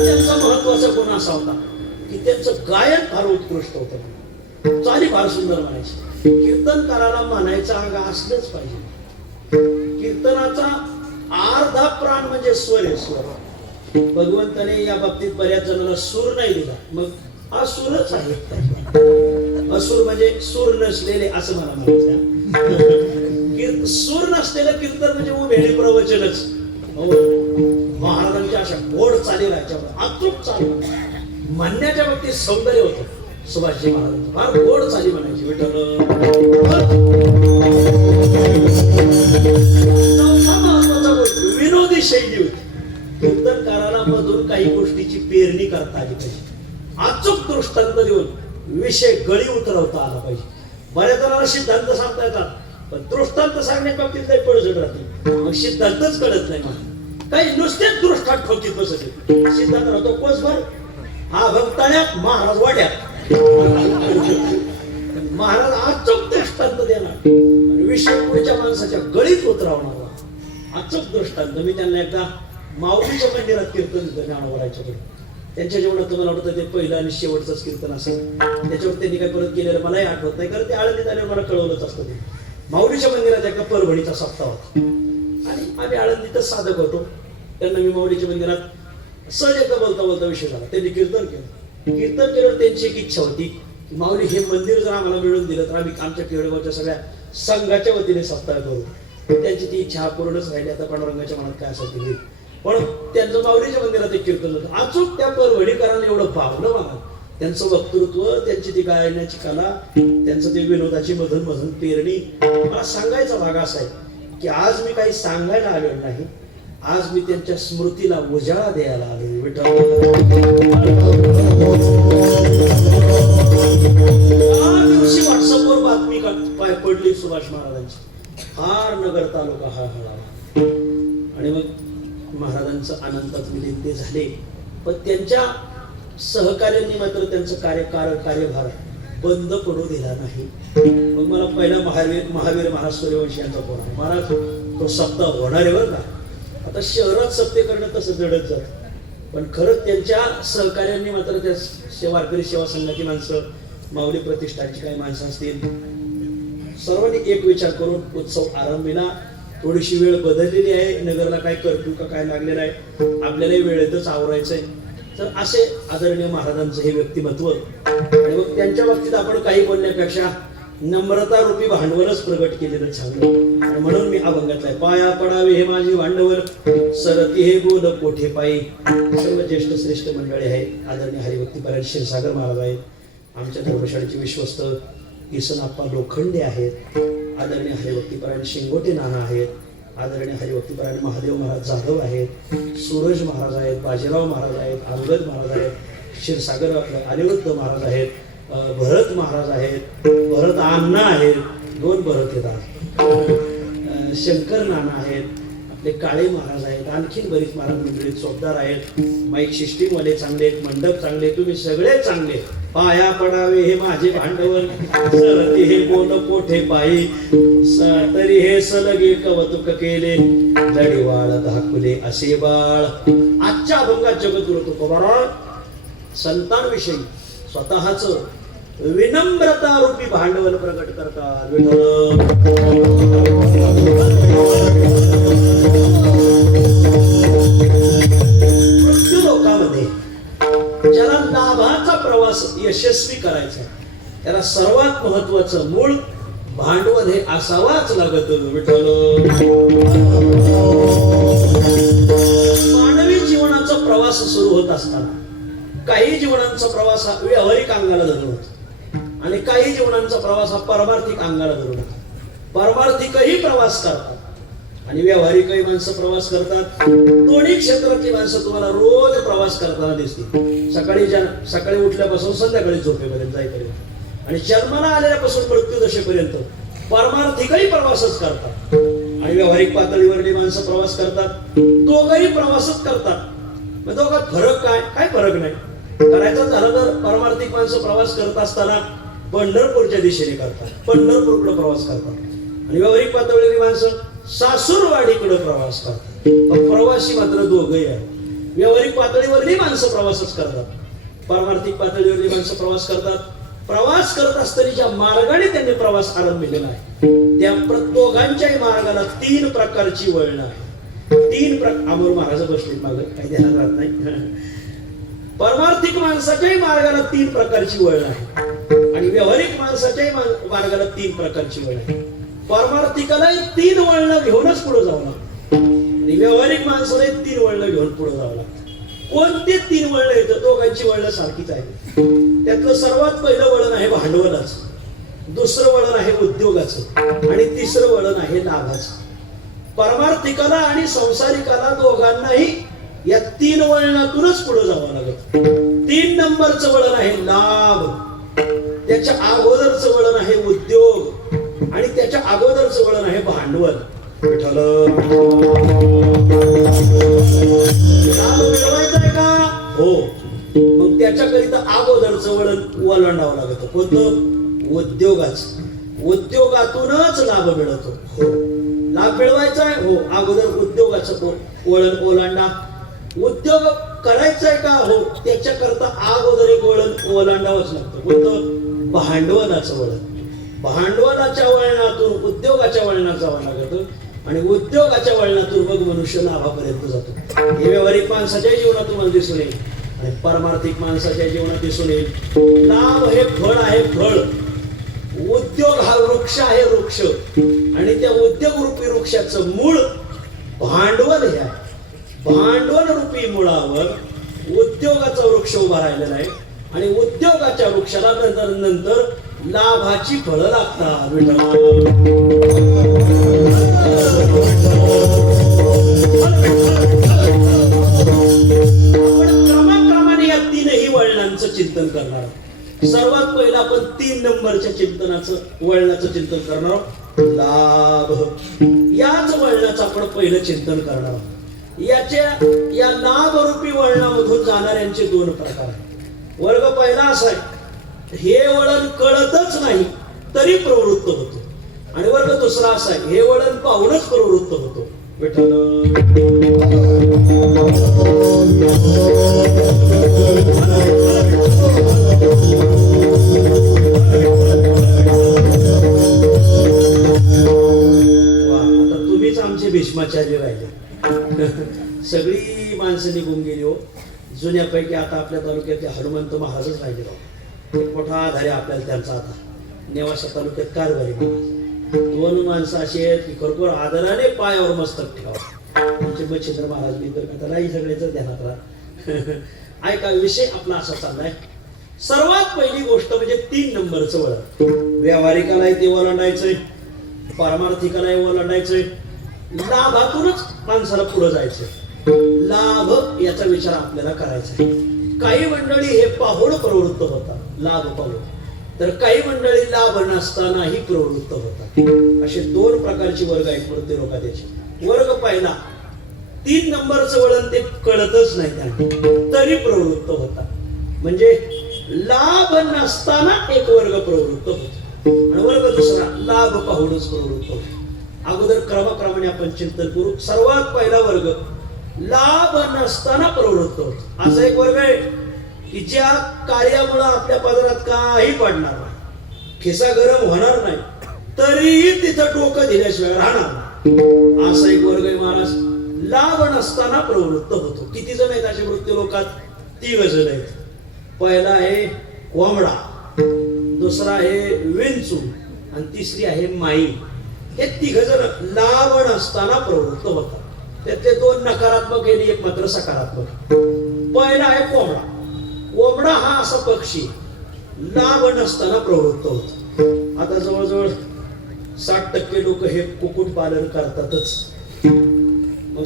त्यांचा महत्वाचा गुण असा होता की त्यांचं गायन फार उत्कृष्ट होतं. चाली फार सुंदर म्हणायची. कीर्तनकाराला म्हणायचा अंग असलंच पाहिजे. कीर्तनाचा अर्धा प्राण म्हणजे स्वर आहे. स्वर भगवंताने या बाबतीत बऱ्याच जणांना सूर नाही दिला, मग असुरच आहे. असुर म्हणजे सूर नसलेले असं मला म्हणायचं. सूर नसलेलं कीर्तन म्हणजे उभेणे प्रवचनच. महाराजांच्या अशा गोड चाली राहायच्या, अचूक चाली म्हणण्याच्या बाबतीत सौंदर्य होतं सुभाषजी महाराजांचं. फार गोड चाली म्हणायची. विठ्ठल. विनोदी शैली होती. कीर्तनकाराला मधून काही गोष्टीची पेरणी करता आली पाहिजे. अचूक दृष्टांत देऊन विषय गळी उतरवता आला पाहिजे. बऱ्याच जणांना सिद्धांत सांगता येतात पण दृष्टांत सांगण्याच्या बाबतीत काही पळजट राहते. मग सिद्धांतच कळत नाही. मला काही नुसतेच दृष्टांत ठोकीत बसत. सिद्धांत राहतो कोसभर, हा भक्ताळ्यात, महाराज वाड्यात. महाराज अचूक दृष्टांत देणार, विषय पुढच्या माणसाच्या गळीत उतरवणार. अचूक दृष्टांत. मी त्यांना एकदा माऊलीच्या मंदिरात कीर्तन ज्ञानोबरायचं. त्यांच्या जेवढं तुम्हाला वाटतं ते पहिलं आणि शेवटचंच कीर्तन असेल. त्याच्यावर त्यांनी काय परत केलेलं मलाही आठवत नाही, कारण ते आळंदीत आल्यावर मला कळवलंच असतं. ते माऊलीच्या मंदिरात एका परभणीचा सप्ताह होता आणि आम्ही आळंदीतच साधक होतो. त्यांना मी माऊलीच्या मंदिरात सहज एकदा बोलता बोलता विषय झाला. त्यांनी कीर्तन केल्यावर त्यांची एक इच्छा होती की माऊली हे मंदिर जर आम्हाला मिळून दिलं तर आम्ही आमच्या केळगावच्या सगळ्या संघाच्या वतीने सप्ताह करू. त्यांची ती इच्छा पूर्णच राहिली. आता पांडुरंगाच्या मनात काय असेल ते. पण त्यांचं माऊलीच्या मंदिरात एक कीर्तन होतं. अचूक त्या परभणीकरांना एवढं भावलं मला. त्यांचं वक्तृत्व, त्यांची ती गायण्याची कला, त्यांचं ते विनोदाची मधून मधून पेरणी. मला सांगायचा भाग असा आहे की आज मी काही सांगायला आलेलो नाही, आज मी त्यांच्या स्मृतीला उजाळा द्यायला आलो. विठ्ठल दिवशी व्हॉट्सअपवर बातमी पडली सुभाष महाराजांची. फार नगर तालुका हा हळाला आणि मग महाराजांचं अनंतात विलीन ते झाले. पण त्यांच्या सहकार्यांनी मात्र त्यांचं कार्यभार बंद पडू दिला नाही. मग मला पहिला महावीर महाराज सूर्यवंशी यांचा फोन आहे. महाराज तो सप्ताह होणार आहे बरं का. आता शहरात सप्ते करणं तसं जडत जात, पण खरंच त्यांच्या सहकार्यांनी मात्र त्या वारकरी सेवा संघाची माणसं, माऊली प्रतिष्ठानची काही माणसं असतील, सर्वांनी एक विचार करून उत्सव आरंभिला. थोडीशी वेळ बदललेली आहे. नगरला काय कर्फ्यू का काय लागलेला आहे, आपल्याला वेळेतच आवरायचंय. तर असे आदरणीय महाराजांचं हे व्यक्तिमत्व. आणि मग त्यांच्या बाबतीत आपण काही बोलण्यापेक्षा नम्रता रूपी भांडवलच प्रगट केलेलं चांगलं. आणि म्हणून मी अभंगातलाय पाया पडावे हे माझी भांडवल, सरती हे बोल कोठे पायी. सर्व ज्येष्ठ श्रेष्ठ मंडळी आहेत. आदरणीय हरिभक्तीपरायण क्षीरसागर महाराज आहेत. आमच्या धर्मशाळेचे विश्वस्त किसनप्पा लोखंडे आहेत. आदरणीय हरिभक्तीपरायण शिंगोटे नाना आहेत. आदरणीय हरिभक्तीपरायण महादेव महाराज जाधव आहेत. सूरज महाराज आहेत. बाजीराव महाराज आहेत. अंगद महाराज आहेत. क्षीरसागर अनिरुद्ध महाराज आहेत. भरत महाराज आहेत. भरत अण्णा आहेत. 2 भरत येतात. शंकर नाना आहेत. आपले काळे महाराज आहेत. आणखीन बरीच महाराज मंडळी चोपदार आहेत. माईक सिस्टीम वाले चांगले आहेत. मंडप चांगले. तुम्ही सगळे चांगले. पाया पडावे हे माझे भांडवल, सरती हे बोल कोठे पायी. तरी हे सलगे कौतुक केले, जडीवाळ धाकुले असे बाळ. आजच्या अभंगात जगद्गुरु तुकोबाराय संतांविषयी स्वतःच विनम्रता रूपी भांडवल प्रकट करतात. मृत्यू लोकांमध्ये ज्याला लाभाचा प्रवास यशस्वी करायचा, त्याला सर्वात महत्वाचं मूळ भांडवल हे असावाच लागत. विठ्ठल मानवी जीवनाचा प्रवास सुरू होत असताना काही जीवनांचा प्रवास हा व्यावहारिक अंगाला धरून होतो आणि काही जीवनांचा प्रवास हा परमार्थिक अंगाला धरून होतो. परमार्थिकही प्रवास करतात आणि व्यावहारिकही माणसं प्रवास करतात. दोन्ही क्षेत्रातली माणसं तुम्हाला रोज प्रवास करताना दिसतील. सकाळी उठल्यापासून संध्याकाळी झोपेपर्यंत जाईपर्यंत आणि जन्माला आलेल्यापासून मृत्यू दशेपर्यंत परमार्थिकही प्रवासच करतात आणि व्यावहारिक पातळीवरली माणसं प्रवास करतात. दोघंही प्रवासच करतात. मग दोघात फरक काय? काय फरक नाही. करायचं झालं तर परमार्थिक माणसं प्रवास करत असताना पंढरपूरच्या दिशेने करतात, पंढरपूरकडे प्रवास करतात आणि व्यावहारिक पातळीवरली माणसं सासूरवाडीकडे प्रवास करतात. प्रवासी मात्र दोघंही आहे. व्यावहारिक पातळीवरली माणसं प्रवासच करतात, परमार्थिक पातळीवरली माणसं प्रवास करतात. प्रवास करत असताना ज्या मार्गाने त्यांनी प्रवास आरंभिलेला आहे त्या दोघांच्याही मार्गाला 3 प्रकारची वळणं आहे. 3 प्रकार. अमोल महाराज बसले मागे, काही ध्यानात राहत नाही. परमार्थिक माणसाच्याही मार्गाला 3 प्रकारची वळणं आहे आणि व्यावहारिक माणसाच्याही मार्गाला 3 प्रकारची वळणं आहे. परमार्थिकाला 3 वळणं घेऊनच पुढे जावं लागतं आणि व्यावहारिक माणसाला 3 वळणं घेऊन पुढे जावं लागतं. कोणते 3 वळणं येतं? दोघांची वळणं सारखीच आहे. त्यातलं सर्वात पहिलं वळण आहे भांडवलाचं, दुसरं वळण आहे उद्योगाचं आणि तिसरं वळण आहे लाभाचं. परमार्थिकाला आणि संसारिकाला दोघांनाही या 3 वळणातूनच पुढे जावं लागत. 3 नंबरचं वळण आहे लाभ, त्याच्या अगोदरचं वळण आहे उद्योग आणि त्याच्या अगोदरचं वळण आहे भांडवल. विठ्ठल लाभ मिळवायचा आहे का? हो. मग त्याच्याकरिता अगोदरचं वळण ओलांडावं लागतं. कोणतं? उद्योगाचं. उद्योगातूनच लाभ मिळतो. हो. लाभ मिळवायचा आहे? हो. अगोदर उद्योगाचं वळण ओलांडा. उद्योग करायचा आहे का? हो. त्याच्याकरता अगोदर एक वळण ओलांडावंच लागतं. कोणतं? भांडवलाचं वळण. भांडवलाच्या वळणातून उद्योगाच्या वळणात जावं लागतं आणि उद्योगाच्या वळणातून मग मनुष्य लाभापर्यंत जातो. हे व्यावहारिक माणसाच्या जीवनात तुम्हाला दिसून येईल आणि पारमार्थिक माणसाच्या जीवनात दिसून येईल. लाभ हे फळ आहे, फळ. उद्योग हा वृक्ष आहे, वृक्ष. आणि त्या उद्योग रूपी वृक्षाचं मूळ भांडवल हे आहे. भांडवल रूपी मुळावर उद्योगाचा वृक्ष उभा राहिलेला आहे आणि उद्योगाच्या वृक्षाला नंतर लाभाची फळं लागतात. आपण क्रमाक्रमाने या तीनही वळणांचं चिंतन करणार. सर्वात पहिलं आपण 3 नंबरच्या चिंतनाचं वळणाचं चिंतन करणार आहोत. लाभ. याच वळणाचं आपण पहिलं चिंतन करणार आहोत. या लाभरूपी वळणामधून जाणाऱ्यांचे 2 प्रकार आहेत. वर्ग पहिला असा आहे, हे वळण कळतच नाही तरी प्रवृत्त होतो. आणि वर्ग दुसरा असा आहे, हे वळण पाहूनच प्रवृत्त होतो. विठ्ठल आता तुम्हीच आमचे भीष्माचार्य राहिले. सगळी माणसं निघून गेली हो. जुन्यापैकी आता आपल्या तालुक्यातले हनुमंत महाराजच राहिले. एक मोठा आधार आहे आपल्याला त्यांचा. आता नेवासा तालुक्यात कारभारी महाराज 2 माणसं अशी आहेत की खरोखर आदराने पायावर मस्तक ठेवा. आमचे मच्छिंद्र महाराज मी तर आता नाही सगळेच ध्यानात राहा. ऐका, विषय आपला असा चाललाय. सर्वात पहिली गोष्ट म्हणजे 3 नंबरचं वळण. व्यावहारिकालाही ते ओलांडायचंय, पारमार्थिकालाही ओलांडायचंय. लाभातूनच माणसाला पुढे जायचंय. लाभ याचा विचार आपल्याला करायचा आहे. काही मंडळी हे पाहून प्रवृत्त होतात, लाभ पाहून. तर काही मंडळी लाभ नसतानाही प्रवृत्त होतात. असे 2 प्रकारचे वर्ग आहेत प्रत्येक लोकांचे. वर्ग पहिला 3 नंबरचं वळण ते कळतच नाही त्यांना तरी प्रवृत्त होतात. म्हणजे लाभ नसताना एक वर्ग प्रवृत्त होतो आणि वर्ग दुसरा लाभ पाहूनच प्रवृत्त होतो. अगोदर क्रमाक्रमाने आपण चिंतन करू. सर्वात पहिला वर्ग लाभ नसताना प्रवृत्त होतो. असा एक वर्ग आहे की ज्या कार्यामुळे आपल्या पदरात काही पडणार नाही, खिसा गरम होणार नाही, तरीही तिथं डोकं दिल्याशिवाय राहणार नाही. असा एक वर्ग आहे महाराज. लाभ नसताना प्रवृत्त होतो. किती जण आहेत असे मृत्यू लोकात? 3 जण आहेत. पहिला आहे कोंबडा, दुसरा आहे विंचू आणि तिसरी आहे माई. हे 3 जण लाभ नसताना प्रवृत्त होतात. त्यातले 2 नकारात्मक आणि 1 मात्र सकारात्मक. पहिला आहे कोंबडा. कोंबडा हा असा पक्षी लाभ नसताना प्रवृत्त होतो. आता जवळजवळ 60% लोक हे कुक्कुट पालन करतातच. मग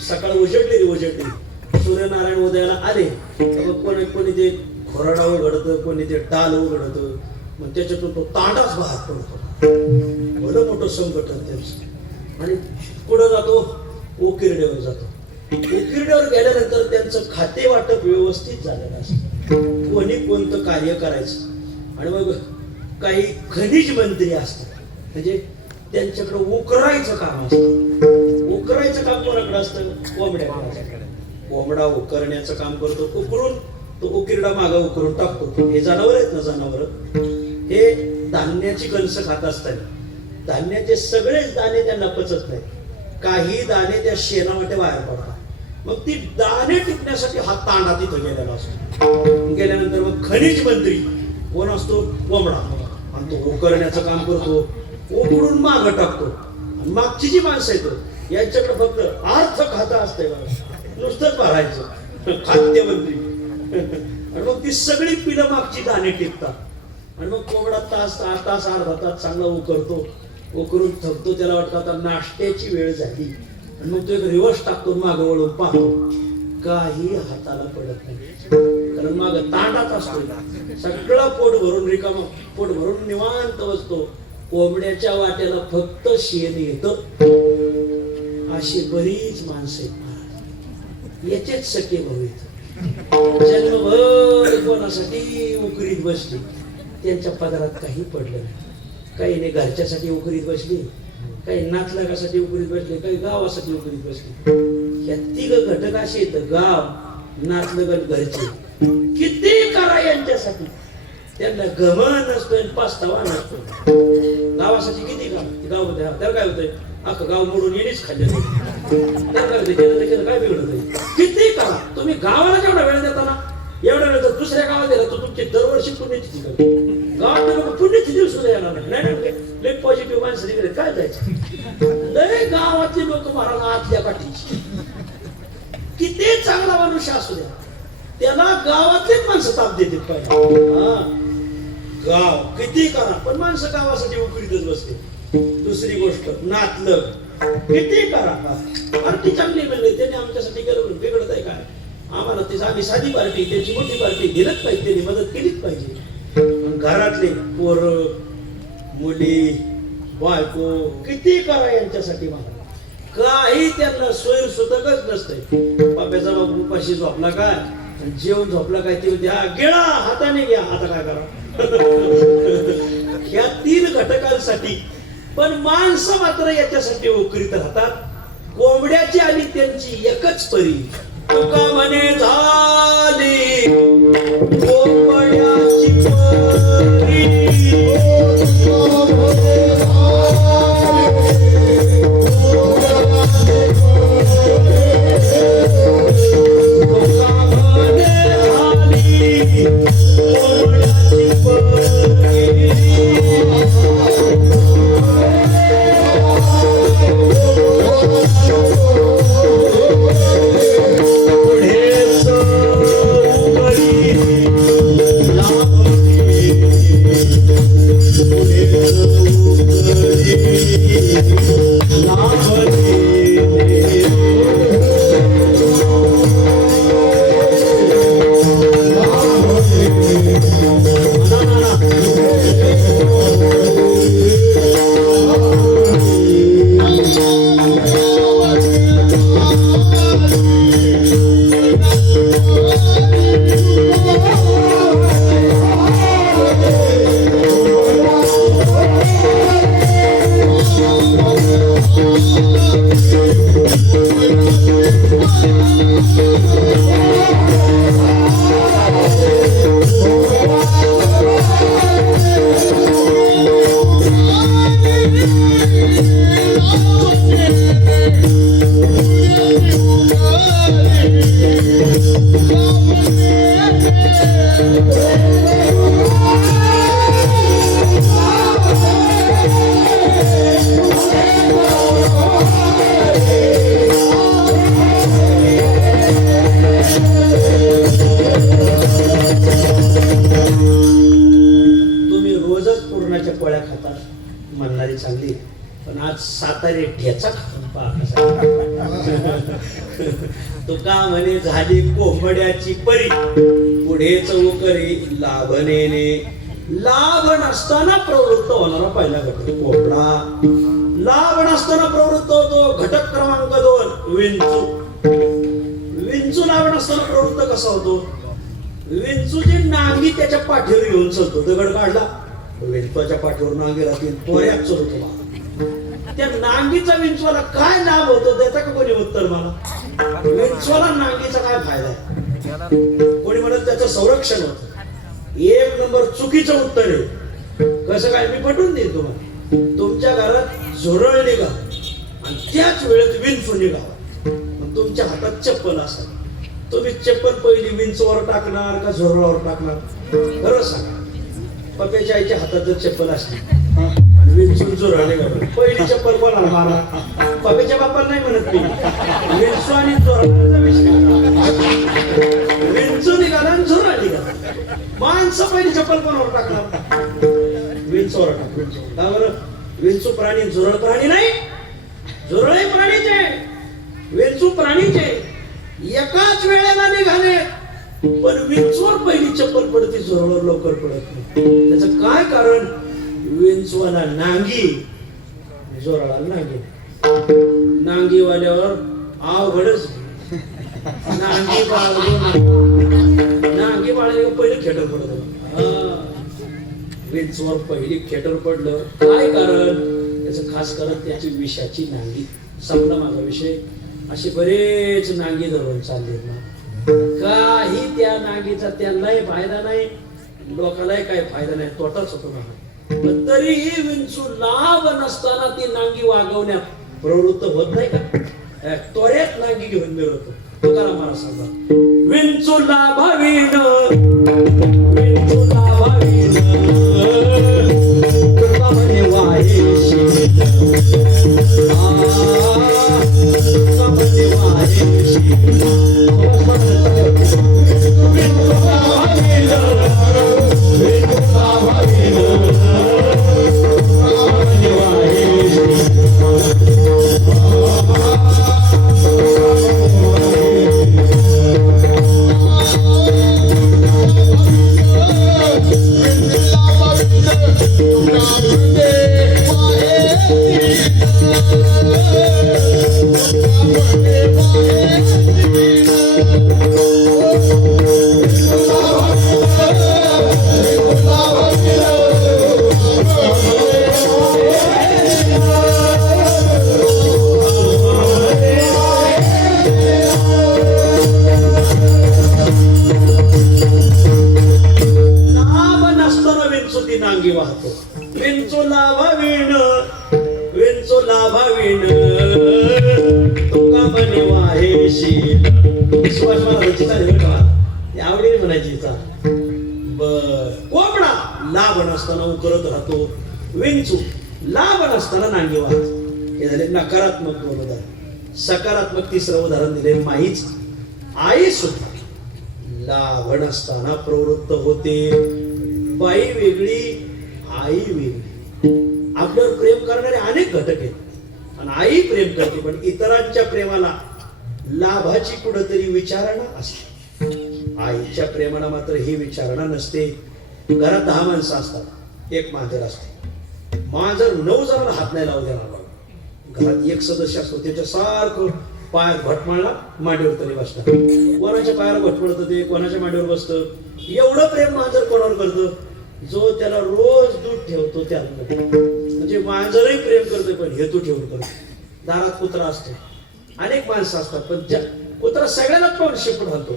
सकाळ उजडली सूर्यनारायण उदयाला आले तर मग कोणी ते खोराडा उघडतं, कोणी ते टाल उघडतं. मग त्याच्यातून तो तांडाच बाहेर पडतो. भलं मोठं संकट त्यांचं. आणि पुढे जातो उकिरड्यावर जातो. उकिरड्यावर गेल्यानंतर त्यांचं खाते वाटप व्यवस्थित झालेलं असतं. कोणी कोणतं कार्य करायचं. आणि मग काही खनिज मंत्री असतात, म्हणजे त्यांच्याकडे उकरायचं काम असतं. उकरायचं काम कोणाकडे असतं? कोंबड्याकडे. कोंबडा उकरण्याचं काम करतो. उकरून तो उकिरडा मागा उकरून टाकतो. हे जनावर आहेत ना, जनावर हे धान्याची कणसं खात असतात. धान्याचे सगळेच दाणे त्यांना पचत नाही. काही दाणे त्या शेणामध्ये बाहेर पडतात. मग ती दाणे टिकण्यासाठी हा तांडा तिथं गेलेला असतो. गेल्यानंतर मग खनिज मंत्री कोण असतो? कोंबडा. आणि तो उकरण्याचं काम करतो. उकडून माग टाकतो. आणि मागची जी माणसं आहेत यांच्याकडे फक्त अर्थ खाता असते, नुसतंच भरायचं. खाद्यमंत्री. आणि मग ती सगळी पिलं मागची दाणे टिकतात. आणि मग कोंबडा तास अर्धा तास चांगला उकरतो. उकरून थकतो. त्याला वाटतं आता नाश्त्याची वेळ झाली. आणि मग तो एक रिवर्स टाकतो, मागं वळून पाहतो. काही हाताला पडत नाही, कारण माग तांडाच असतो. सगळं पोट भरून रिकाम, पोट भरून निवांत बसतो. कोंबड्याच्या वाट्याला फक्त शेण येतं. अशी बरीच माणसं आहेत. याचेच सख्खे भाऊ आहेत. जन्मभर कोणासाठी उकरीत बसली, त्यांच्या पदरात काही पडलं नाही. काही नाही घरच्यासाठी उकरीत बसली, काही नातलगासाठी उकरीत बसले, काही गावासाठी उकरीत बसली. या 3 घटक असे आहेत, गाव, नातलग, घरचे. किती करा यांच्यासाठी. त्यांना गमन नसतो आणि पास्तावा नसतो. गावासाठी किती काम ते गाव होते. त्याला काय होतंय, अख्खं गाव मोडून येणेच खाल्ले त्याला काय होतं, काय बिघडत. किती करा तुम्ही गावाला जेवढा वेळ देता ना, एवढा वेळ जर दुसऱ्या गावात गेला तर तुमची दरवर्षी पुण्यतिथी करतो. गावात लोक पुण्यतिथी सुद्धा येणार नाही. लय पॉझिटिव्ह माणसं निघाले काय जायचं. लय गावातली लोक महाराज आतल्या काठीची. किती चांगला मनुष्य असू द्या, त्याला गावातलीच माणसं ताप देते पाहिजे. गाव किती करा पण माणसं गावासाठी उकळीतच बसते. दुसरी गोष्ट नातलं किती करा, पार्टी चांगली मिळली त्याने आमच्यासाठी केलं बिघडत आहे काय. आम्हाला ती आम्ही साधी पार्टी त्याची मोठी पार्टी दिलंच पाहिजे, त्यांनी मदत केलीच पाहिजे. घरातले पोर मुली बायको किती करा यांच्यासाठी मला काही त्यांना सोयी सुतकच नसतंय. बाप्याचा बाबू उपाशी झोपला काय, जेवण झोपला काय, ते द्या गेळा हाताने घ्या. आता काय करा ह्या 3 घटकांसाठी. पण माणसं मात्र याच्यासाठी उकरीत राहतात. कोंबड्याची आणि त्यांची एकच परी. तुका म्हणे झाली कोंबड्याची परी. म्हणणारी चांगली, पण आज सातारे ठेचा खाऊन पहा. तुका म्हणे झाली कोंबड्याची परी, पुढेच उकरी लाभनेने. लाभ नसताना प्रवृत्त होणारा पहिला घटक कोंबडा. लाभ नसताना प्रवृत्त होतो घटक क्रमांक 2 विंचू. विंचू लाभ नसताना प्रवृत्त कसा होतो, विंचूची नांगी त्याच्या पाठीवर घेऊन चलतो. दगड काढला विंचवाच्या पाठीवर नांगी राहतील, त्वऱ्यात चलतो. त्या नांगीचा विंचवाला काय लाभ होतो देता का कोणी उत्तर मला. विंचवाला नांगीचा काय फायदा आहे, कोणी म्हणत त्याचं संरक्षण होतं. 1 नंबर चुकीचं उत्तर आहे. कसं काय मी पटवून देईन तुम्हाला. तुमच्या घरात झुरळ निघा आणि त्याच वेळेत विंचू निघा, तुमच्या हातात चप्पल असेल, तुम्ही चप्पल पहिली विंचवावर टाकणार का झुरळावर टाकणार. खरं सांगा. पप्याच्या आईच्या हातात जर चप्पल असली आणि विंचून झुरळ निघाला, पहिली चप्पल कोणाला मारा. पप्याच्या बापाला नाही म्हणत मी, विंचू आणि झुरळाचा विषय. विंचू निघाला आणि झुरळ निघाला, माणसं पहिली चप्पल कोणावर टाकणार, विंचूवर टाकणार. का बरं. विंचू प्राणी, झुरळ प्राणी नाही. झुरळ प्राणीचे, विंचू प्राणीचे. एकाच वेळेला निघाले, पण विंचूवर पहिली चप्पल पडते, झुरळावर लवकर पडत नाही. त्याचं काय कारण, विंचवाला नांगी, झुरळाला नांगी. नांगीवाल्यावर अवघडच. नांगी बाळगून पहिलं खेटर पडत, विंचवर पहिली खेटर पडलं. काय कारण, त्याचं खास कारण त्याची विषाची नांगी. संपला माझा विषय. असे बरेच नांगी धरून चाललेत ना, काही त्या नांगीचा त्यांनाही फायदा नाही, लोकांनाही काही फायदा नाही, तोटाच होतो ना. पण तरीही विंचू लाभ नसताना ती नांगी वागवण्यात प्रवृत्त होत नाही का? त्वरेत नांगी घेऊन मिळवतो. तुकाराम महाराज सांगतात, विंचू लाभावीन, विंचू लाभावीन, तुका म्हणे वाहेशी, तुका म्हणे वाहेशी. नांगी वाहतो. विंचू लाभावीण, विंचू लाभावीण, तुका म्हणे वाहेशी. सुभाष महाराजांची चालेल का? आवडीने म्हणायची चा. बर, कोंबडा लाभ नसताना उकरत राहतो, विंचू लाभ नसताना नांगी वाहतो. हे झाले नकारात्मक 2 उदाहरण. सकारात्मक 3रं उदाहरण दिले माईच. आई सुद्धा लाभ नसताना प्रवृत्त होते. बाई वेगळी, आई वेगळी. आपल्यावर प्रेम करणारे अनेक घटक आहेत आणि आई प्रेम करते, पण इतरांच्या प्रेमाला लाभाची कुठंतरी विचारणा असते. आईच्या प्रेमाला मात्र ही विचारणा नसते. घरात 10 माणसं असतात, एक मांजर असते. मांजर 9 जणांना हात नाही लावू देणार बघा. घरात एक सदस्य असतो, त्याच्या सारखं पायात घटमाळला मांडीवर तरी बसतात. कोणाच्या पायाला घटमळतं ते, कोणाच्या मांडीवर बसतं. एवढं प्रेम मांजर कोणावर करतं? जो त्याला रोज दूध ठेवतो त्याला. म्हणजे मांजरही प्रेम करते, पण हेतू ठेवून करतो. दारात कुत्रा असतो, अनेक माणसं असतात, पण कुत्रा सगळ्यालाच पाहून शेपूट घालतो,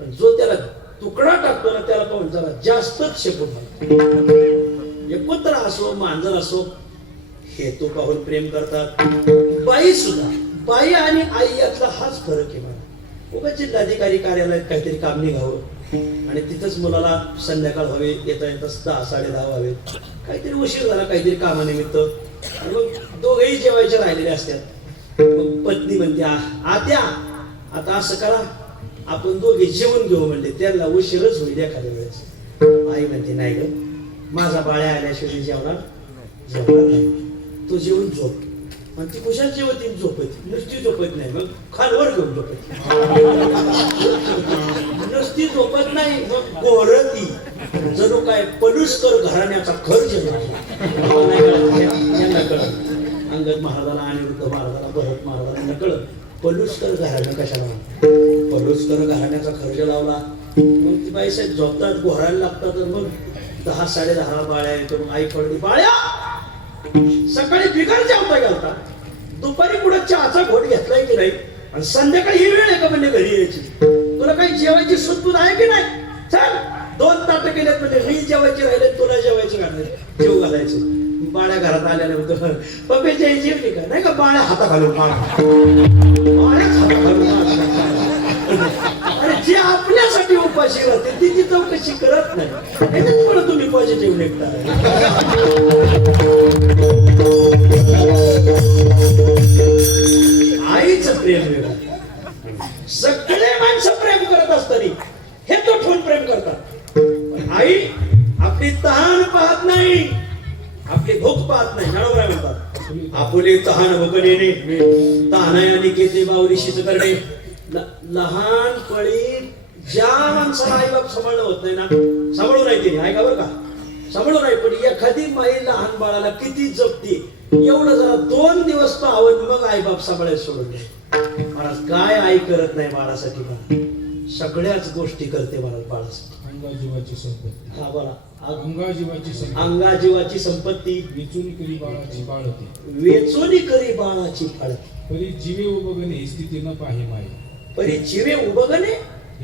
पण जो त्याला तुकडा टाकतो ना त्याला पाहून जरा जास्तच शेपूट घालतो. कुत्रा असो मांजर असो, हेतू पाहून प्रेम करतात. बाई सुद्धा, बाई आणि आई यातला हाच फरक आहे. मला उगाच जिल्हाधिकारी कार्यालयात काहीतरी काम निघावं आणि तिथंच मुलाला संध्याकाळ व्हावे, येता येता 10, 10:30 व्हावे, काहीतरी उशीर झाला काहीतरी कामानिमित्त, आणि मग दोघेही जेवायचे राहिलेले असतात. मग पत्नी म्हणते, आत्या आता असं करा, आपण दोघे जेवण घेऊ. म्हणले त्याला उशीरच होईल एखाद्या वेळेस. आई म्हणते, नाही ग, माझा बाळ्या आल्याशिवाय जेवणार नाही, तो जेवून झोप. आणि ती कुशाल जेवती, झोपत नुसती झोपत नाही, मग खालवर घेऊन झोपत. नुसती झोपत नाही, मग गोरती जणू काय पलुस्कर घराण्याचा खर्च यांना कळत. अंगद महाराजाला, अनिरुद्ध महाराजाला, भरत महाराजांना कळत पलुस्कर घराणे कशाला म्हणतात. पलुस्कर घराण्याचा खर्च लावला. मग ती बाईसाहेब झोपतात, घोरायला लागतात. तर मग 10, 10:30 बाळ्या येतो. मग आई कळली, बाळ्या सकाळी बिगर जेवता गेलता, दुपारी पुढे चहाचा घोट घेतलाय की नाही, आणि संध्याकाळी ही वेळ आहे का म्हणजे घरी यायची? तुला काही जेवायची सुतून आहे की नाही? चल 2 ताट केलेत, म्हणजे मी जेवायची राहिले, तुला जेवायची घालायचे, जेव घालायचं. बाळ्या घरात आल्यानंतर पप्पे जेवली का? नाही का? बाळ्या हाता घालून बाळ्याच हाता घालून. अरे जे आपल्यासाठी उपाशी राहते ती चौकशी करत नाही. त्याच्यात तुम्ही पॉझिटिव्ह निघता. आईचं प्रेम वेगळं. सगळे माणसं प्रेम करत असताना हे तो ठेवून प्रेम करतात. आई आपली तहान पाहत नाही, आपली भूक पाहत नाही. नळवरा म्हणतात, आपुले तहान भुकणे तहानायाने केते बावरीशीच करणे. लहानपणी ज्या माणसाला आई बाप सांभाळणं होत नाही ना, सांभाळून नाही तिने, ऐका बरं का, सांभाळून नाही. पण एखादी माई लहान बाळाला किती जपते, एवढं जरा 2 दिवस पाहावं, मग आई बाप सांभाळायला सोडून दे. महाराज काय आई करत नाही बाळासाठी? का सगळ्याच गोष्टी करते महाराज बाळासाठी. अंगाजीवाची संपत्ती. हा बोला. अंगाजीवाची संपत्ती. अंगाजीवाची संपत्ती. वेचून करी बाळाची बाळते. वेचोनी करी बाळाची फाळती. परी जीवे उबगणे स्थिती न पाहे माय. परी जीवे उबगणे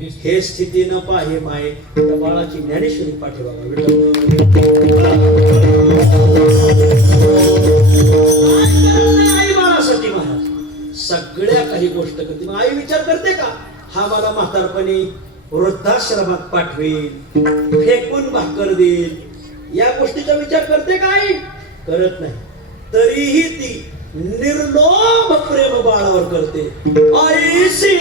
हे स्थिती न पाहे माये त्या बाळाची ज्ञानेश्वरी पाठीमागा विठ्ठल. आई बाळासाठी महाराज सगळ्या काही गोष्ट करते. मग आई विचार करते का हा मला म्हातारपणी वृद्धाश्रमात पाठवेल, फेकून भाकर देईल, या गोष्टीचा विचार करते का आई? करत नाही. तरीही ती निर्लोभ प्रेम बाळावर करते. आईशी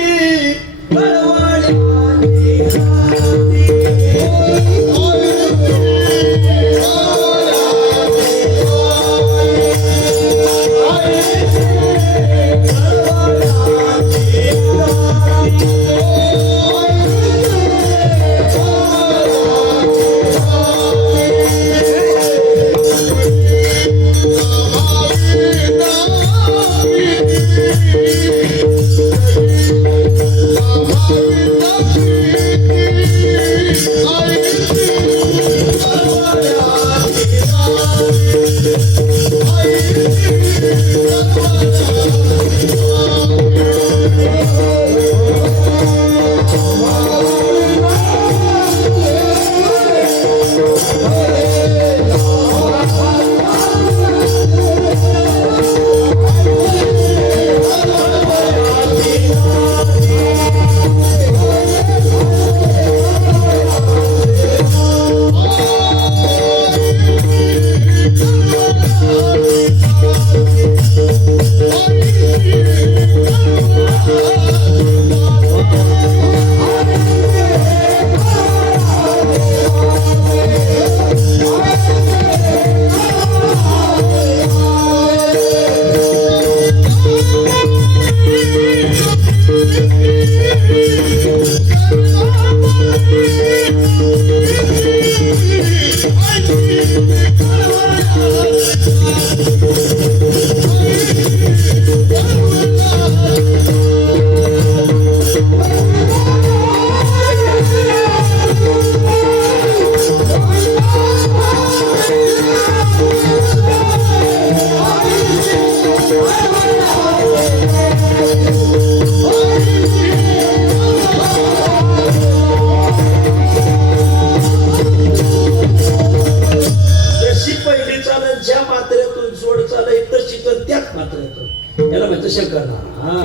याला म्हणतो शंकर. हा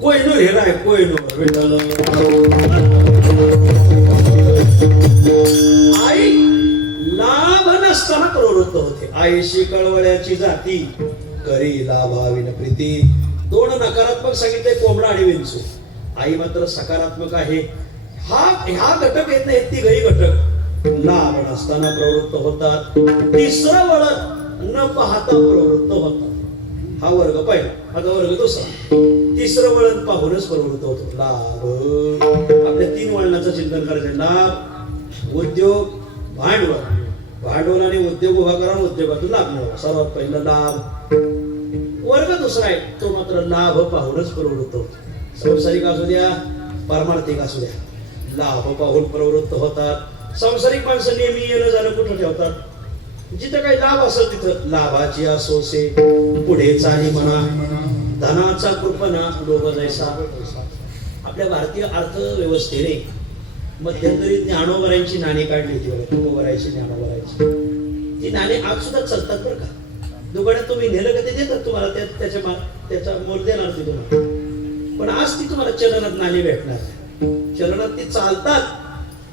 कोयनूर हे राय कोयनूर विठ्ठल. आई लाभ नसताना प्रवृत्त होते. आईशी कळवळ्याची जाती करी लाभाविन प्रीती. दोन नकारात्मक सांगितले कोंबडा आणि विंचू. आई मात्र सकारात्मक आहे. हा घटक येत नाही. तिघही घटक लाभ नसताना प्रवृत्त होतात. तिसरं वळण न पाहता प्रवृत्त होतात. हा वर्ग पहिला. आता वर्ग दुसरा. तिसरं वळण पाहूनच प्रवृत्त होतो. लाभ आपल्या 3 वळणाचं चिंतन करायचं. लाभ, उद्योग, भांडवल. भांडवल आणि उद्योग उभा करा, उद्योगातून लाभ मिळवा. सर्वात पहिला लाभ. वर्ग दुसरा आहे तो मात्र लाभ पाहूनच प्रवृत्त होतो. संसारिक असू द्या, पारमार्थिक असू द्या, लाभ पाहून प्रवृत्त होतात. संसारिक माणसं नेहमी येणं जाणं कुठं ठेवतात? जिथं काही लाभ असेल तिथं लाभाची असोसे पुढे चाली म्हणा. धनाचा कृपणा लोभ जैसा. आपल्या भारतीय अर्थव्यवस्थेने मध्यंतरी ज्ञानोबरांची नाणी काढली होती. तुकोबरायची, ज्ञानोबरायची. ती नाणी आज सुद्धा चालतात बरं का. दुकानात तुम्ही नेलं का ते देतात तुम्हाला. त्याचा मोल देणार ते तुम्हाला. पण आज ती तुम्हाला चलनात नाणी भेटणार नाही. चलनात ती चालतात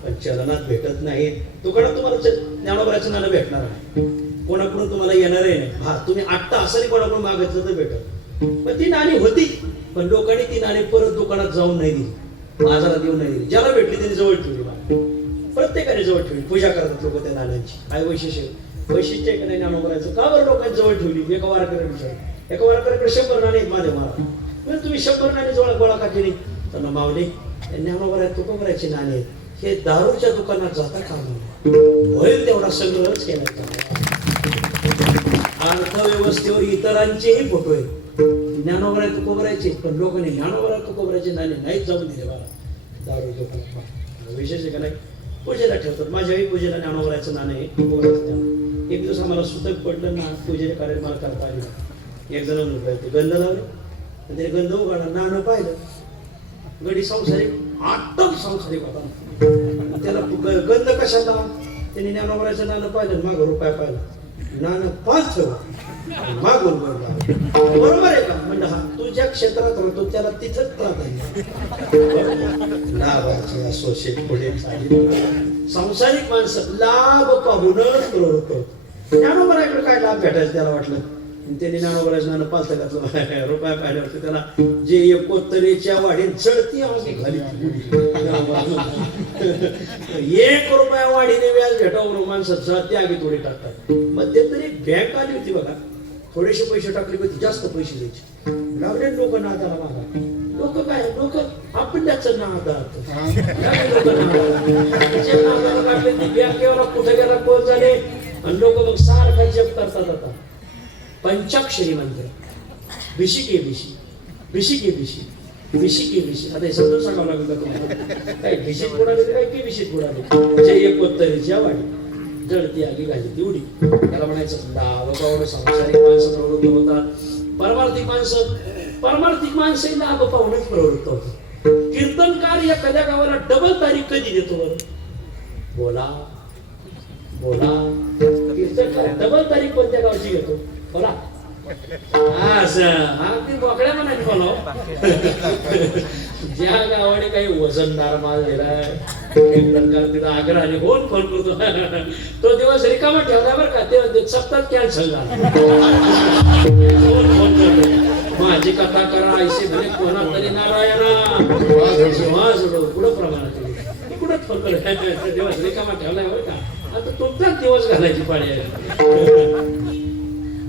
पण चलनात भेटत नाहीत. दुकानात तुम्हाला ज्ञानोबराचं नाणं भेटणार नाही. कोणाकडून तुम्हाला येणारही नाही. हा तुम्ही 8 तासाने कोणाकडून मागितलं तर भेटत. पण ती नाणी होती पण लोकांनी ती नाणी परत दुकानात जाऊन नाही दिली, बाजारात येऊन नाही दिली. ज्याला भेटली त्यांनी जवळ ठेवली. प्रत्येकाने जवळ ठेवली. पूजा करतात लोक त्या नाण्यांची. काय वैशिष्ट्य आहे का नाही ज्ञानोबराचं? का बरं लोकांनी जवळ ठेवली? एका वारकऱ्याकडे 100 नाणे आहेत माझ्या महाराज. तुम्ही 100 नाणे जवळ गोळा का केली? त्यांना मावले ज्ञानोबरा तुकोबराची नाणी आहेत. हे दारूच्या दुकानात जाता कामा होईल तेवढा संग्रहच केला. अर्थव्यवस्थेवर इतरांचेही फोटो आहेत. ज्ञानोबरा तुकोबरायचे पण लोकांनी ज्ञानोबरा तुकोबराचे नाणे नाहीच जाऊन दिले मला दारू दुकानात. विशेष का नाही पूजेला ठेवतात. माझ्याही पूजेला ज्ञानोबराचं नाणं आहे, तुकोबराचं. एक दिवस आम्हाला सुतक पडलं ना, पूजेचे कार्य मला करता आले. एक जण ते गंध लावले आणि त्याने गंध उघडला, नाणं पाहिलं. गडी संसारिक आटप संसारिक होता. त्याला गंध कशाला, त्यांनी ज्ञानोबराचं नाणं पाहिलं, मागं रुपया पाहिला, नाणं 5 ठेवा, मागून बरोबर आहे का म्हणलं. हा तू ज्या क्षेत्रात राहतो त्याला तिथंच प्राधान्य. लाभाचे असोसिएट पुढे संसारिक माणसं लाभ पाहूनच प्रवृत्त होत. ज्ञानोबराकडे काय लाभ भेटायचं त्याला वाटलं, त्यांनी ज्ञानोबराचं नाणं पालतं घातलं, रुपया पाहिल्यावरती त्याला जे 71च्या वाढीत चढती आवाजी खाली 1 रुपया वाढीने व्याज भेटावं माणसाचं ते आगी थोडी टाकतात. मध्यंतरी बँक आली होती बघा, थोडेसे पैसे टाकले होते, जास्त पैसे द्यायचे लागले लोक नादाला मागा. लोक काय लोक आपल्याच नादात लागले, बँकेवाला कुठे गेला कोण झाले, आणि लोक मग सारखा जप करतात. आता पंचाक्षरी मंत्र बिशी आता हे समजून सांगावं लागेल का तुम्हाला. काय भिशीत बुडाले काय की भिशीत बुडाले, जे 71च्या वाढी जळती आगी घाली तेवढी. त्याला म्हणायचं लाभ पाहून संसारिक माणसं प्रवृत्त होतात. परमार्थिक माणसं लाभ पाहूनच प्रवृत्त होतात. कीर्तनकार या कद्या गावाला डबल तारीख कधी देतो बरं, बोला कीर्तनकार डबल तारीख कोणत्या गावची घेतो बोला. अगदी मोकळ्या मनाने बोलाव. ज्या गावाने काही वजनदार माल दिलाय कीर्तनकार तिथं आग्रहाने फोन करतो, तो दिवस रिकामा ठेवला बरं का, ते सप्ताह कॅन्सल झाला. फोन करतो, माझी कथा करा ऐशी म्हणे कोणा तरी नारायणा पुढं प्रमाणात कुठं फोन कर, दिवस रिकामा ठेवलाय बरं का, आता तुमचाच दिवस घालायची पाळी आहे.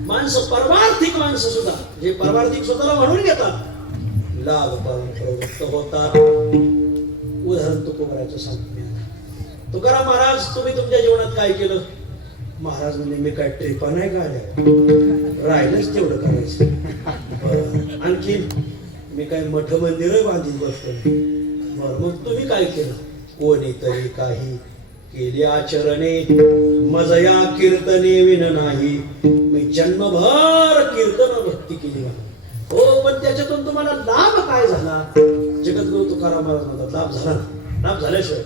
माणसं परमार्थिक माणसं सुद्धा जे परमार्थिक स्वतःला म्हणून घेतात लाभ पाहून प्रवृत्त होतात. उदाहरण तुकोबराचं सांगतो. तुकाराम महाराज, तुम्ही तुमच्या जीवनात काय केलं? महाराज म्हणजे मी काय ट्रिपा नाही काढल्या, राहिलंच तेवढं करायचं. आणखी मी काय मठ मंदिर बांधीत बसतो. बरं मग तुम्ही काय केलं? कोणीतरी काही केले आचरणे मजया कीर्तने विन नाही. मी जन्मभर कीर्तन भक्ती केली हो, पण त्याच्यातून तुम्हाला लाभ काय झाला? जगद्गुरु तुकाराम महाराज म्हणतात लाभ झाला. लाभ झाल्याशिवाय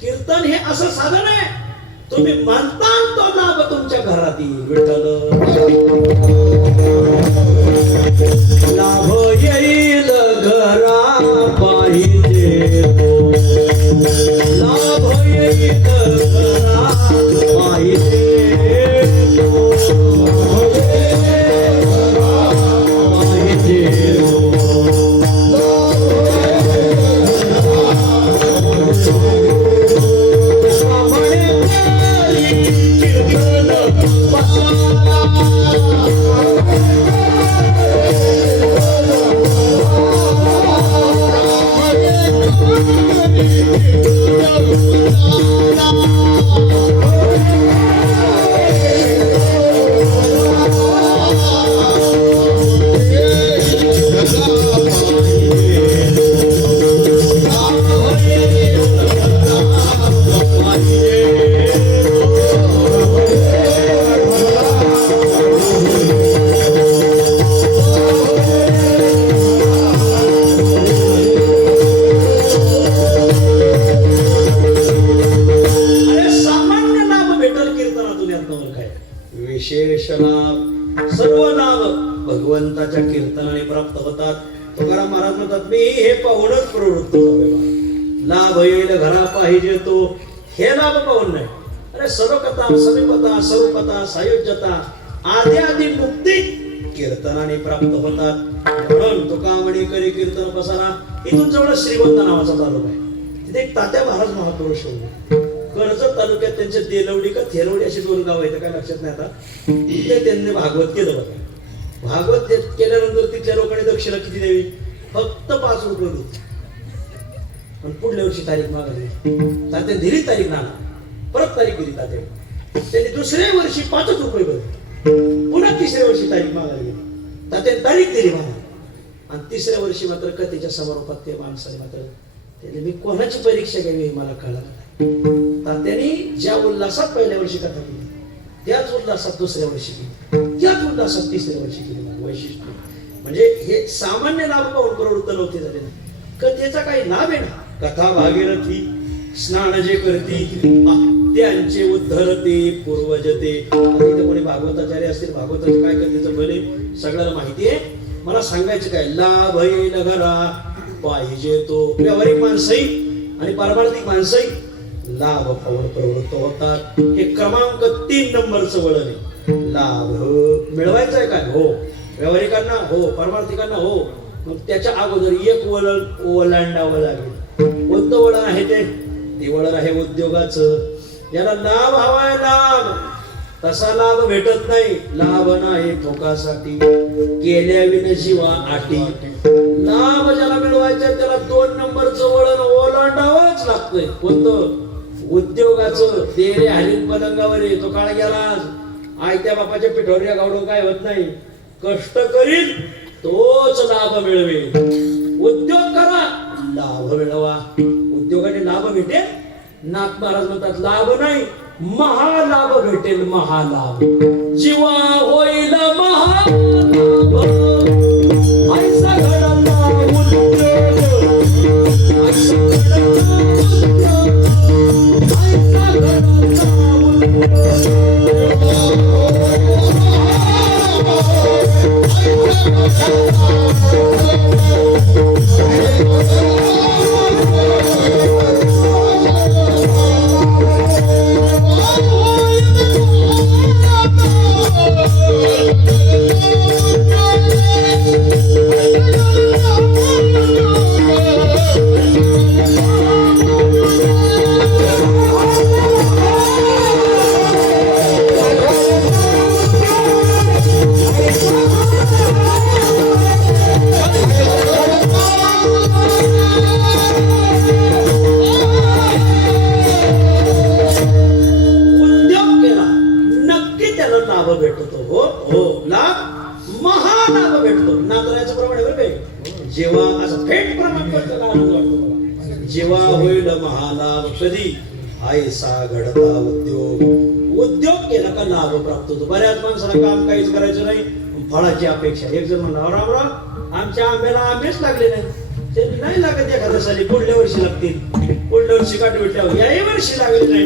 कीर्तन हे असं साधन आहे, तुम्ही म्हणता तो लाभ तुमच्या घरात येईल. विठ्ठल लाभ येईल घरा पाहिजे, लाभ येईल घरा पाहिजे, विशेष लाभ सर्व लाभ भगवंताच्या कीर्तनाने प्राप्त होतात. तुकाराम महाराज म्हणतात मी हे पाहूनच प्रवृत्त झालोय. लाभ येईल घरा पाहिजे तो, हे लाभ पाहून नाही. अरे सर्वकथा समीपता स्वरूपता सायुज्यता आदी आदी मुक्ती कीर्तनाने प्राप्त होतात. म्हणून तुका म्हणे करी कीर्तन पसारा. इथून जवळ श्रीगोंदा नावाचा तालुका आहे. तिथे एक तात्या महाराज महापुरुष होते. कर्जत तालुक्यात त्यांचे देलवडी का थेरवडी अशी 2 गाव आहेत, काय लक्षात नाही आता. तिथे त्यांनी भागवत केलं बघा. भागवत केल्यानंतर तिथल्या लोकांनी दक्षिणा किती द्यावी? फक्त 5 रुपये होती. पण पुढल्या वर्षी तारीख मागली. तात्या दिली तारीख नाना, परत तारीख दिली तात्या. त्यांनी दुसऱ्या वर्षी 5 रुपये भरले. पुन्हा तिसऱ्या वर्षी तारीख मागायला गेली. तात्या तारीख दिली मला. आणि तिसऱ्या वर्षी मात्र कथेच्या समारोपात ते माणसाने मात्र त्याने मी कोणाची परीक्षा घ्यावी हे मला कळलं. तात्याने ज्या उल्हासात पहिल्या वर्षी कथा केली त्याच उल्हासात दुसऱ्या वर्षी केली, त्याच उल्हासात तिसऱ्या वर्षी केली. वैशिष्ट्य म्हणजे हे सामान्य लाभ पाहून प्रवृत्त नव्हते झाले. कथेचा काही लाभ आहे ना. कथा भागीरथी स्नान जे करती त्यांचे उद्धरते पूर्वजते. आता इथे कोणी भागवताचार्य असतील, भागवताचं काय कथेचं भले सगळ्याला माहिती आहे. मला सांगायचं काय, लाभ येईल घरा पाहिजे तो. व्यावहारिक माणसंही आणि पारमार्थिक माणसंही लाभ पाहून प्रवृत्त होतात. हे क्रमांक 3 नंबरचं वळण आहे. लाभ मिळवायचा आहे काय? हो. व्यावहारिकांना हो, पारमार्थिकांना हो. मग त्याच्या अगोदर एक वळण ओलांडावं लागेल. कोणतं वळण आहे ते? ते वळण आहे उद्योगाचं. याला लाभ हवाय, लाभ. तसा लाभ भेटत नाही. लाभ नाही ठोकासाठी केल्या विन जीवा आटी. लाभ ज्याला मिळवायचा त्याला 2 नंबरचं वळण ओलांडावंच लागतंय. कोणतं? उद्योगाचं. तेरे हरित पलंगावर तो काळ गेला. आयत्या बापाच्या पिठोऱ्या गावडून काय होत नाही. कष्ट करील तोच लाभ मिळवेल. उद्योग करा, लाभ मिळवा. उद्योगाने लाभ भेटेल. नाथ महाराज म्हणतात लाभ नाही महालाभ भेटेल. महालाभ जीवा होईल महालाभ. ऐसा घडला उद्योग, ऐसा घडला उद्योग, ऐसा घडला जेव्हा असं थेट प्रमाण करतो का आनंद वाटतो मला. जेव्हा होईल महालाभ कधी ऐसा घडता उद्योग. उद्योग केला का लाभ प्राप्त होतो. बऱ्याच माणसाला काम काहीच करायचं नाही, फळाची अपेक्षा. एक जण म्हणला राम राम आमच्या आंब्याला आंबेच लागले नाही. ते नाही लागत एखाद्या साली, पुढल्या वर्षी लागतील. पुढल्या वर्षी काट भेटल्यावर याही वर्षी लागले नाही.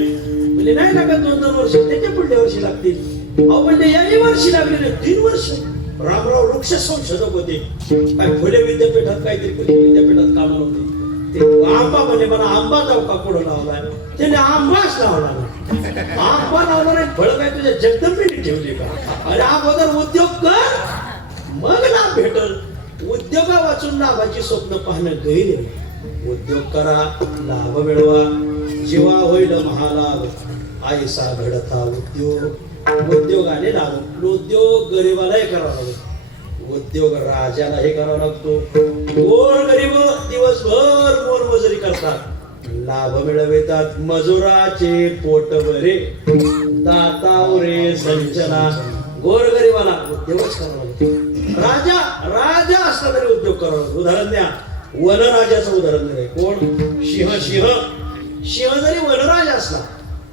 म्हणजे नाही लागत 2-2 वर्ष, त्याच्या पुढल्या वर्षी लागतील. अहो म्हणजे याही वर्षी लागले नाही. 3 वर्ष. रामराव वृक्ष संशोधक होते. काय फुले विद्यापीठात काहीतरी विद्यापीठात कामाला होते. ते आंबा म्हणजे मला आंबा जाऊ का पुढं लावलाय. त्याने आंबाच लावला नाही. आंबा लावला नाही. फळ काय तुझ्या जगदंबेने ठेवली का? अरे अगोदर उद्योग कर, मग लाभ भेटल. उद्योगा वाचून लाभाची स्वप्न पाहणं गैर. उद्योग करा, लाभ मिळवा. जीवा होईल महालाभ ऐसा घडता उद्योग. उद्योगाने लाभ. उद्योग गरीबालाही करावा लागतो. उद्योग राजालाही करावा लागतो. गोर गरीब दिवसभर मोलमजुरी करतात, लाभ मिळवितात. मजुराचे पोट भरे दातावरे संचना. गोर गरीबाला उद्योगच करावा लागतो. राजा असला तरी उद्योग करावा लागतो. उदाहरण द्या, वनराजाचं उदाहरण द्या. कोण? सिंह जरी वनराज असला,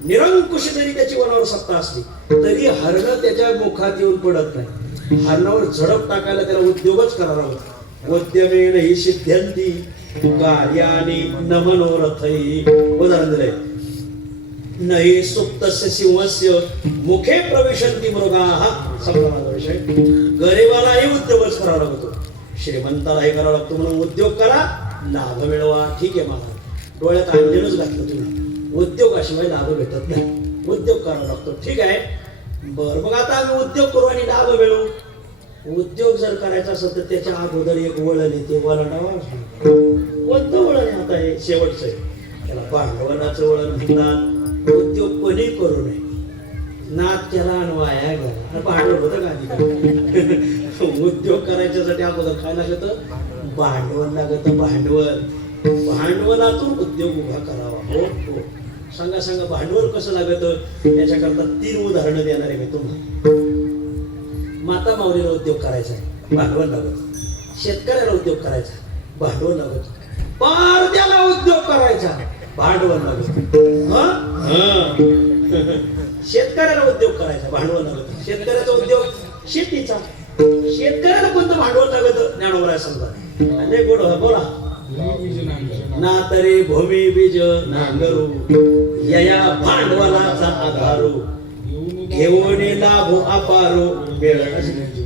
निरंकुश जरी त्याची वनावर सत्ता असली, तरी हरण त्याच्या मुखात येऊन पडत नाही. हरणावर झडप टाकायला त्याला उद्योगच करावा लागतो. उद्यमेन हि सिद्ध्यंती कार्यानि न मनोरथै. उदाहरण दिलंय. नहि सुप्तस्य सिंहस्य मुखे प्रविशन्ति मृगाः. समजा माझा विषय. गरीबालाही उद्योगच करावा लागतो, श्रीमंतालाही करावा लागतो. म्हणून उद्योग करा, लाभ मिळवा. ठीक आहे मला डोळ्यात अंजनच घातलं तुम्ही. उद्योगाशिवाय लाभ भेटत नाही. उद्योग करावा लागतो. ठीक आहे बर. मग आता आम्ही उद्योग करू आणि लाभ मिळवू. उद्योग जर करायचा असेल तर त्याच्या अगोदर एक वळण येते. वळणावर कोणतं वळण आहे? आता हे शेवटचं आहे. त्याला भांडवलाचं वळण म्हणतात. उद्योग कोणी करू नये. नाद केला आणि वाया गेला. भांडवल होतं का आधी? उद्योग करायच्यासाठी अगोदर काय लागतं? भांडवल लागतं. भांडवलातून उद्योग उभा करावा. हो. सांगा भांडवल कसं लागतं? याच्याकरता 3 उदाहरणं देणार आहे मी तुम्हाला. माता माऊलीला उद्योग करायचा आहे, भांडवल लागत. शेतकऱ्याला उद्योग करायचा, भांडवल लागत. पारद्याला उद्योग करायचा, भांडवल लागत. शेतकऱ्याला उद्योग करायचा, भांडवल लागत. शेतकऱ्याचा उद्योग शेतीचा. शेतकऱ्याला कोणतं भांडवल लागत? ज्ञानोबराय समजा. अरे गोड बोला. भूमिबीज नांगर ना तरी भूमी बीज नांगरू यया भांडवलाचा आधारू घेऊन लाभो अपारो वेळ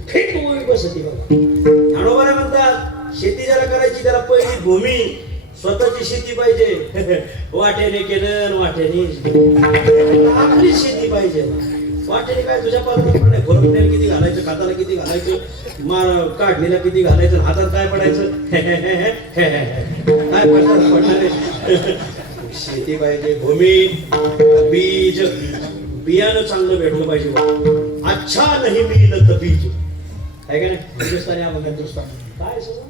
थेट भूमी बसती बघा. ज्ञानोबा म्हणतात शेती ज्याला करायची त्याला पहिली भूमी स्वतःची शेती पाहिजे. वाट्याने केलं वाट्याने आपली शेती पाहिजे. वाट्याने काय तुझ्या पात्रात पण नाही. खोरपण्याला किती घालायचं, खाताला किती घालायचं, मार काढणीला किती घालायचं, हातात काय पडायचं, काय पडणार. शेती पाहिजे, भूमी, बीज, बियाणं चांगलं भेटलं पाहिजे. अच्छा नाही मिळलं तर बीज आहे का नाही. हिंदुस्थानी आपण हिंदुस्थान काय सगळं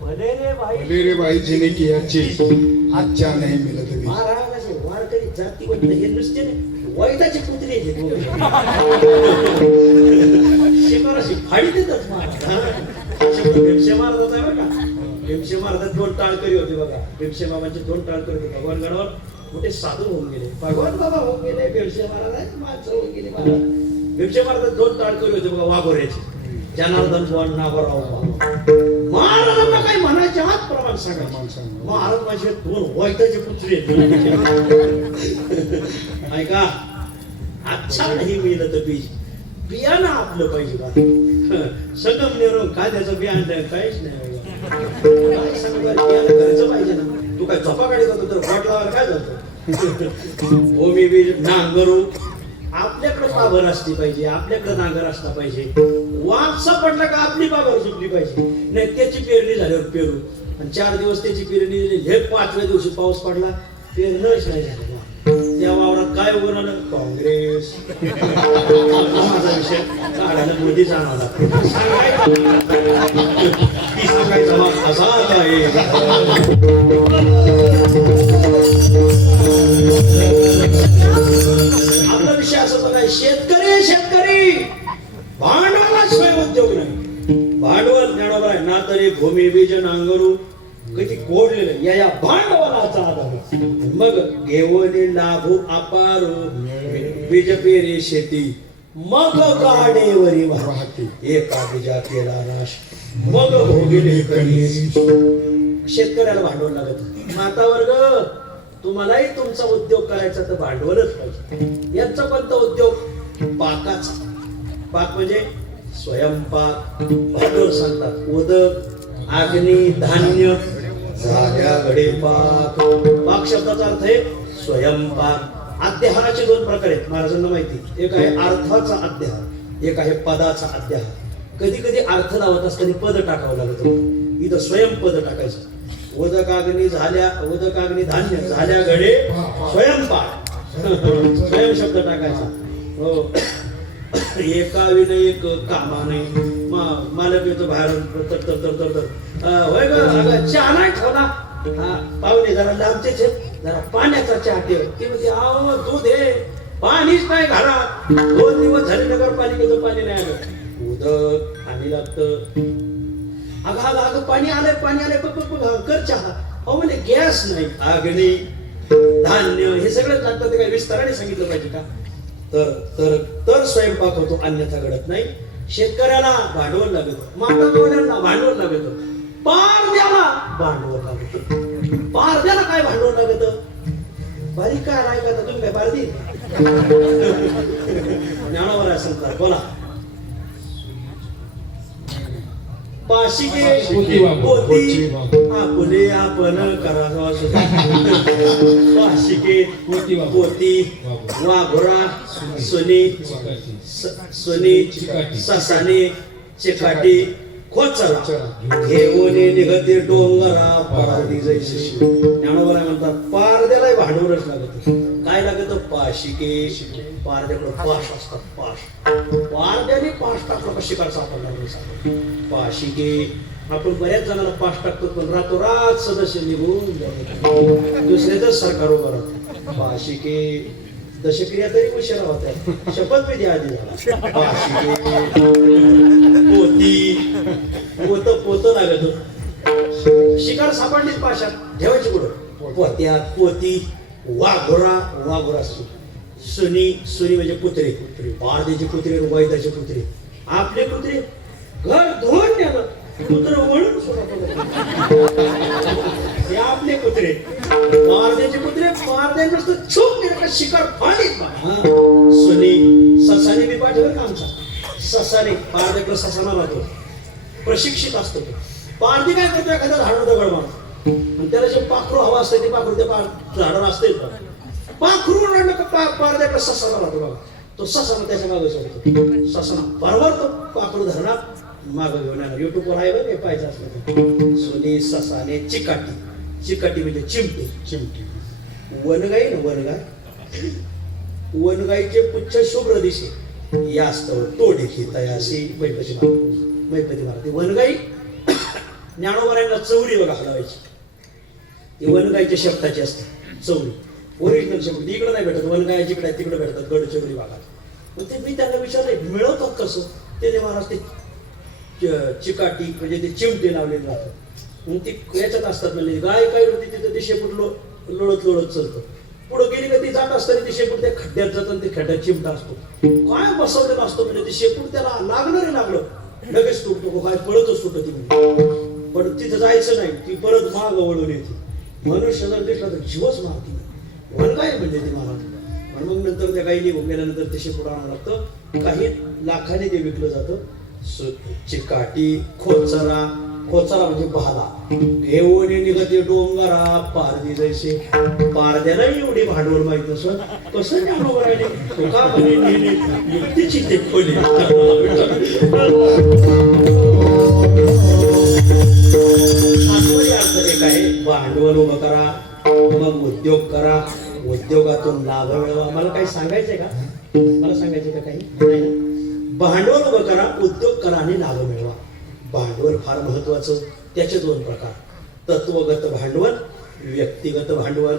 भले रे भाई जिने किया चीज अच्छा नहीं मिला तभी. महाराजाचे वारकरी जाती बंद हे नुसते वैदाचे पुतळे शिकाराशी फाडी देतात महाराज. भीमसे महाराजाचा आहे बरं का. भीमसे महाराजात 2 टाळकरी होते बघा. भीमसे बाबांचे 2 टाळकरी होते. भगवान गणावर मोठे साधू होऊन गेले. भगवान बाबा होऊन गेले, भीमसे महाराज माणसं होऊन गेले महाराज. भीमसे महाराजात 2 टाळकरी होते बघा वाघोऱ्याचे. जनार्दन बुवा नागोराव. महाराजांना काही म्हणायचे हात प्रमाण सांगा. महाराज माझे 2 वैद्याचे पुत्री ऐका. अच्छा नाही मिळलं तर बीज बियाणं आपलं पाहिजे बा. संगम नेरून काय त्याचं बियाणं काहीच नाही. काय सांगा बियाणं करायचं पाहिजे ना. तू काय झोपा काढत होतो तर वाट लावायला काय जातो. भूमी बीज नांगरू आपल्याकडे पाभर असली पाहिजे. आपल्याकडे नांगर असला पाहिजे. वापसा पडला का आपली पाभर सुटली पाहिजे. नाही त्याची पेरणी झाल्यावर पेरू आणि 4 दिवस त्याची पेरणी झाली. हे 5व्या दिवशी पाऊस पडला पेरणंच नाही झालं. त्या वावरात काय उभं राहिलं काँग्रेस. माझा विषय काढायला मोदी जाणार सांगायचा मग असाच आहे. आपला विषय असा नाही. शेतकरी शेतकरी भांडवलाशिवाय उद्योग नाही. भांडवल ज्ञानोबा आहे ना तरी भूमी बीज नांगरू कधी कोडलेलं या भांडवलाचा आधार. मग घेऊन लाभू अपारू बीज पेरी शेती मग गाडेवरी वाहती एका बीजा केला नाश मग भोगिले कधी. शेतकऱ्याला भांडवल लागत. माता वर्ग तुम्हालाही तुमचा उद्योग करायचा तर भांडवलच पाहिजे. यांचा कोणता उद्योग पाकाचा. पाक म्हणजे स्वयंपाक. भांडवल सांगतात उदक अग्नी धान्य झाल्या घडे पाक. पाक शब्दाचा अर्थ आहे स्वयंपाक. अध्याहाराचे 2 प्रकार आहेत महाराजांना माहिती. एक आहे अर्थाचा अध्याहार, एक आहे पदाचा अध्याहार. कधी कधी अर्थ लावत असताना पद टाकावं लागत. इथं स्वयंपद टाकायचं. उदक अग्नी झाल्या, उदक अग्नी धान्य झाल्या घडे स्वयंपाक. स्वयं शब्द टाकायचा. हो. एका विनयक कामा नाही. मालक येतो बाहेरून तर तर तर तर होय ग चहा नाही ठेवला. पाहुणे जरा लांबचेच आहेत, जरा पाण्याचा चहा ठेव. ती म्हणते आहो दूध आहे पाणीच नाही घरात. 2 दिवस झाले नगरपालिकेचं पाणी नाही आलं. उदक पाणी लागतं. अगं अगं पाणी आलंय पाणी आलंय कर चहा. अहो म्हणजे गॅस नाही. अग्नी धान्य हे सगळं लागतं. ते काही विस्ताराने सांगितलं पाहिजे का. तर तर तर स्वयंपाक होतो अन्यथा घडत नाही. शेतकऱ्याला भांडवल लागत. मातावाल्यांना भांडवल लागत. पारद्याला भांडवल लागत. पारद्याला काय भांडवल लागत. बारीक काय राहिला तर तुम्ही काय पारदी ज्ञानावर असेल तर बोला. पाशिके पोती आपुले आपण करावा. पाशिके पोती वाघोरा सोनी सोनी ससाने चिकाटी खोचरा घेऊन निघते डोंगरा पारदी जैशी. ज्ञानोबा म्हणतात पारद्याला भांडवलच लागत. काय लागत पाशिके. पारद्याकडे पाश असतात. पाश पारद्याने पाश टाकला का शिकार सापडला नाही. पाशिके आपण बऱ्याच जणांना पाश टाकतो पण रातोरात सदस्य निघून जातात. दुसऱ्याच सरकार उभं राहतं. पाशिके दशक्रिया तरी उशिरा होत्या. शपथविधी आधी झाला. पाशिके पोती पोत पोत लागत. शिकार सापडलीच पाशात ठेवायची कुठं. पोत्यात पोती. वाघोरा वाघोरा सुनी सुनी म्हणजे कुत्रे. पारदेचे कुत्रे वैद्याचे कुत्रे. आपले कुत्रे घर धुवून नेलं कुत्र वळून हे आपले कुत्रे पारद्याचे कुत्रे पारद्या नुसतं छुप गेलं का शिकार फाडीत सुनी ससाने मी पाठवलं का आमचा ससाने पारद्याकडे ससाना राहतो प्रशिक्षित असतो तो पारदी काय करतो एखाद्या झाडावर दगड मारतो आणि त्याला जे पाखरू हवा असते ते पाखरू त्या झाडावर असते पाखरू रडलं का पारद्याकडे ससाना राहतो बघा तो ससाना त्याच्या मागे सोडतो ससाना बरोबर तो पाखरू धरणार मागं घेऊन येणार युट्यूबवर आहे बघ हे पाहायचं असलं सोनी ससाने चिकाटी चिकाटी म्हणजे चिमटे चिमटी वनगाई ना वनगाय वनगाईचे पुच्छ शुभ्र दिसे या असतं तो देखी तयासी मैपती मारते वनगाई ज्ञानोबरांना चवडी बघा हलवायची ती वनगाईच्या शेपटाची असते चवडी ओरिजिनल शेपट इकडे नाही भेटत वनगाय जिकडे तिकडे भेटतात गडचवडी भागात मग ते मी त्यांना विचारलं मिळवतात कसं ते महाराज ते चिकाटी म्हणजे ते चिमटे लावलेले राहतात मग ती याच्यात असतात म्हणजे गाय काय होती तिथं ते शेपूट लोळत लोळत चालतं पुढे गेली का ती जात असताना ते शेपूट त्या खड्ड्यात जातं आणि ते खड्ड्यात चिमटा असतो काय बसवलेला असतो म्हणजे ते शेपूट त्याला लागलं लागलं लगेच तुटतो काय पळतच सुटत ती पण तिथं जायचं नाही ती परत माग वळून येते मनुष्य जर दिसला तर जीवच मारती म्हण काय म्हणजे ती मला म्हणून मग नंतर त्या गायी निघून गेल्यानंतर ते शेपूट आणावं लागतं काही लाखाने ते विकलं जातं चिकाटी खोचरा खोचरा म्हणजे भाला घेऊन निघते डोंगरा पारदी जैसे पारद्याला एवढी भांडवल माहित असं कसं ज्ञानोबर राहिले का म्हणे युक्तीची ते खोली अर्थ एक आहे भांडवल उभं करा मग उद्योग करा उद्योगातून लाभ मिळवा मला काही सांगायचंय का मला सांगायचं का काही नाही ना भांडवल उभं करा उद्योग करा आणि लाभ मिळवा भांडवल फार महत्वाचं त्याचे दोन प्रकार तत्वगत भांडवल व्यक्तिगत भांडवल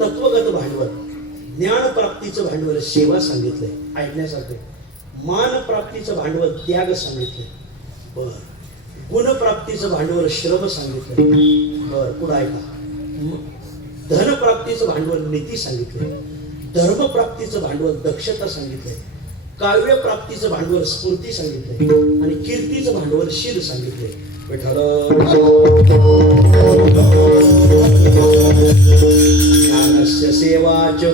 तत्वगत भांडवल ज्ञान प्राप्तीचं भांडवल सेवा सांगितलंय ऐकण्यासारखं मान प्राप्तीचं भांडवल त्याग सांगितलंय बर गुणप्राप्तीचं भांडवल श्रम सांगितलंय बर पुढे ऐका धन प्राप्तीचं भांडवल नीती सांगितलंय धर्म प्राप्तीचं भांडवल दक्षता सांगितलंय काव्य प्राप्तीचं भांडवल स्फूर्ती सांगितलंय आणि कीर्तीचं भांडवल शीर सांगितलंय ज्ञानस्य सेवाच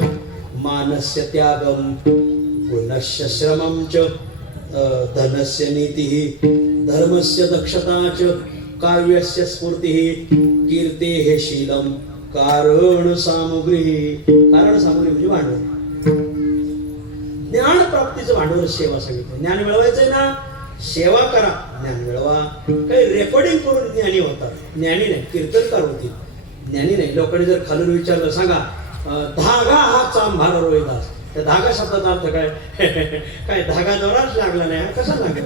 मानस्य त्यागम गुणस्य श्रमं च धनस्य नीतिः धर्मस्य दक्षताच काव्यस्य स्फूर्तिः कीर्तेः शीलम कारण सामुग्री म्हणजे भांडवल ज्ञान प्राप्तीचं भांडवल सेवा सांगितलं ज्ञान मिळवायचंय ना सेवा करा ज्ञान मिळवा काही रेकॉर्डिंग करून ज्ञानी होतात ज्ञानी नाही कीर्तनकार होतील ज्ञानी नाही लोकांनी जर खालून विचारलं सांगा धागा हा चांभार रोहिदास त्या धागा शब्दाचा अर्थ काय काय धागा दोराच लागला नाही कसा लागला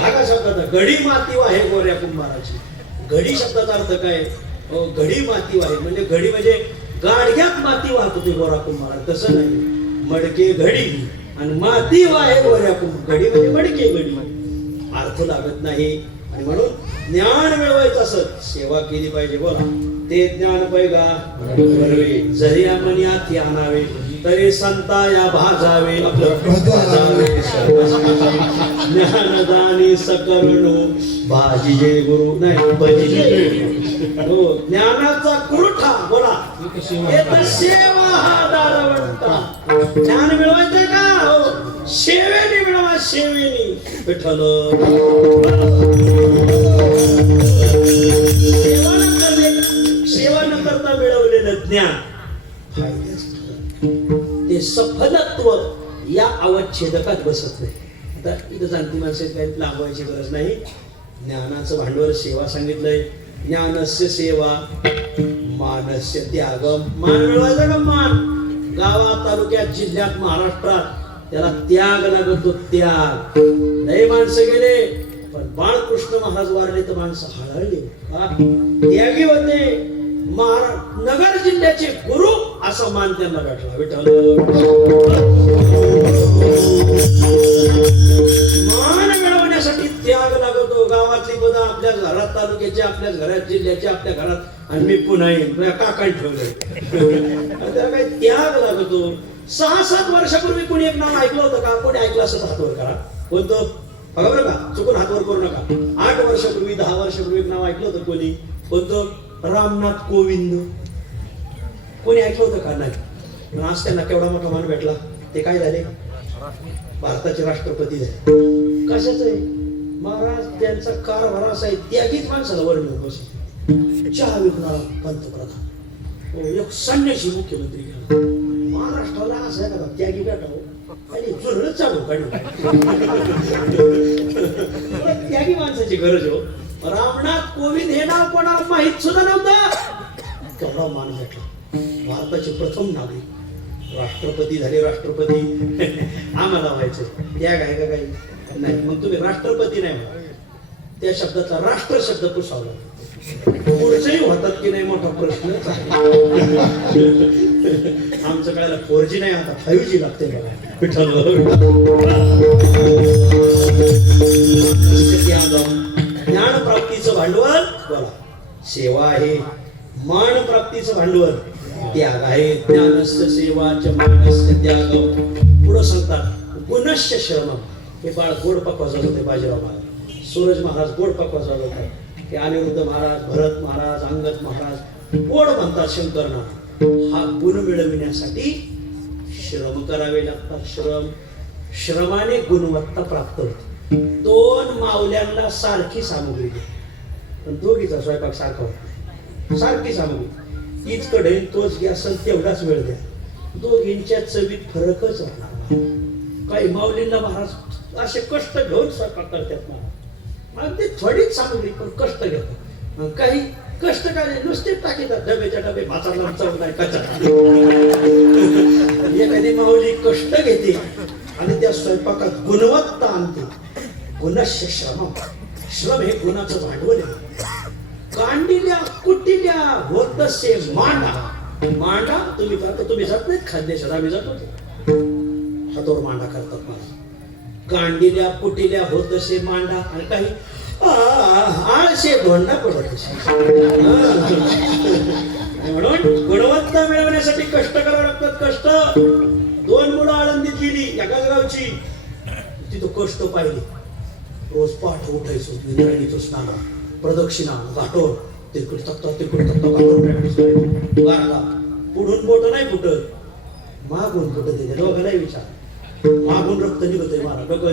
धागा शब्दाचा घडी माती आहे गोऱ्या कुंभाराची घडी शब्दाचा अर्थ काय घडी माती वाहे म्हणजे घडी म्हणजे गाडग्यात माती वाहत होती गोरा कुंभारा तसं नाही मडके घडी आणि माती वाहे गोऱ्या कुंभार घडी म्हणजे मडके घडी अर्थ लागत नाही आणि म्हणून ज्ञान मिळवायचं असत सेवा केली पाहिजे बोला ते ज्ञान पैगा भरवे जरी मनी आणावे तरी संता या भाजावे ज्ञानदानी सकरणो भाजीजे गुरु नाही भजीजे हो ज्ञानाचा कुरुठा बोला सेवा हा दारवंता ज्ञान मिळवायचंय का हो सेवेने मिळवा सेवेने विठ्ठल सेवा न करता मिळवलेलं ज्ञान ते सफलत्व या अवच्छेदकात बसत नाही आता इथं जाणती माणसं काही लांबवायची गरज नाही ज्ञानाचं भांडवल सेवा सांगितलंय ज्ञानस्य सेवा मानस्य त्यागम मान मिळवायचा का मान गावात तालुक्यात जिल्ह्यात महाराष्ट्रात त्याला त्याग लागतो त्याग नाही माणसं गेले पण बाळकृष्ण महाराज वारले तर माणसं हळहळली त्यागी होते नगर जिल्ह्याचे गुरु असा मान त्यांना भेटला विठ्ठल मान मिळवण्यासाठी त्याग लागतो गावातली पद आपल्या घरात तालुक्याचे आपल्या घरात जिल्ह्याचे आपल्या घरात आणि मी पुन्हा येईन काकांनी ठेवलंय त्याला काही त्याग लागतो 6-7 वर्षापूर्वी कोणी एक नाव ऐकलं होतं का कोणी ऐकलं असं हातवर करा कोणतं बघा बरं का, चुकून हात वर करू नका. 8 वर्षापूर्वी 10 वर्षापूर्वी एक नाव ऐकलं होतं कोणी? कोणतं? रामनाथ कोविंद. कोणी ऐकलं होतं का? नाही. पण आज त्यांना केवढा मोठा मान भेटला. ते काय झाले? भारताचे राष्ट्रपती झाले. कशाच आहे महाराज? त्यांचा कारभार असा आहे, त्यागीच माणसाला वर मिळत बसले. चहा विकणारा पंतप्रधान, एक संन्यासी मुख्यमंत्री झाला. महाराष्ट्राला असं आहे का त्यागी भेटावं आणि जुळत चालू काढू. त्यागी माणसाची गरज हो. रामनाथ कोविंद हे नाव कोणाला माहित सुद्धा नव्हतं. केवढा मान भेटला. भारताचे प्रथम नागरिक राष्ट्रपती झाले. राष्ट्रपती आम्हाला व्हायचं त्याग आहे का काही? नाही. मग तुम्ही राष्ट्रपती नाही म्हणा, त्या शब्दाचा राष्ट्र शब्द पुसावला. पुढचंही होतात की नाही मोठा प्रश्न. आमचं कळायला 4G नाही, आता 5G लागते बघा. विठ्ठल ज्ञान प्राप्तीचं भांडवल बोला सेवा आहे. मान प्राप्तीचं भांडवल त्याग आहे. ज्ञानस्य सेवाच मानस्य त्याग. पुढं सांगतात गुणस्य श्रम. हे बाळ गोड पाक वाजवत होते बाजीराव महाराज. सूरज महाराज गोड पाक वाजवत होते. हे अनिरुद्ध महाराज, भरत महाराज, अंगद महाराज गोड म्हणतात शंकरना. हा गुण मिळविण्यासाठी श्रम करावे लागतात. श्रमाने गुणवत्ता प्राप्त होते. 2 मावल्यांना सारखी सामग्री द्या, पण दोघीचा स्वयंपाक सारखा होता. सारखी सामग्री, हीच कढई तोच गॅस तेवढाच वेळ द्या, दोघींच्या चवीत फरकच होणार. काही माऊलींना महाराज असे कष्ट घेऊन स्वयंपाक करतात महाराज. मग ते थोडीच सामग्री पण कष्ट घेतात. काही कष्ट काय नुसते टाकीतात डबेच्या डबे भाताला चव नाही कचरा. एखादी माऊली कष्ट घेते आणि त्या स्वयंपाकात गुणवत्ता आणते. गुणस्य श्रम. श्रम हे गुणाचं भांडवल आहे. कांडिल्या कुटिल्या होतसे मांडा. मांडा तुम्ही करता, तुम्ही जात नाहीत खाद्यशाळा, आम्ही जातो हातोर मांडा करतात मला. कांडिल्या कुटिल्या होतसे मांडा. आणि काही आळशे धोंडा पडत म्हणून गुणवत्ता मिळवण्यासाठी कष्ट करावे लागतात. कष्ट. 2 मुलं आळंदीत गेली एकाच गावची, तिथं कष्ट पाहिले. रोज पाठ उठायचो, विदर्गीचं स्नान, प्रदक्षिणा, घाटोर, तिरकट तक्ता घाटोर प्रॅक्टिस करायची. गाठला पुढून बोट नाही फुटत, मागून फुटत येते. दोघांनाही विचार, मागून रक्त निघतोय मला डोकं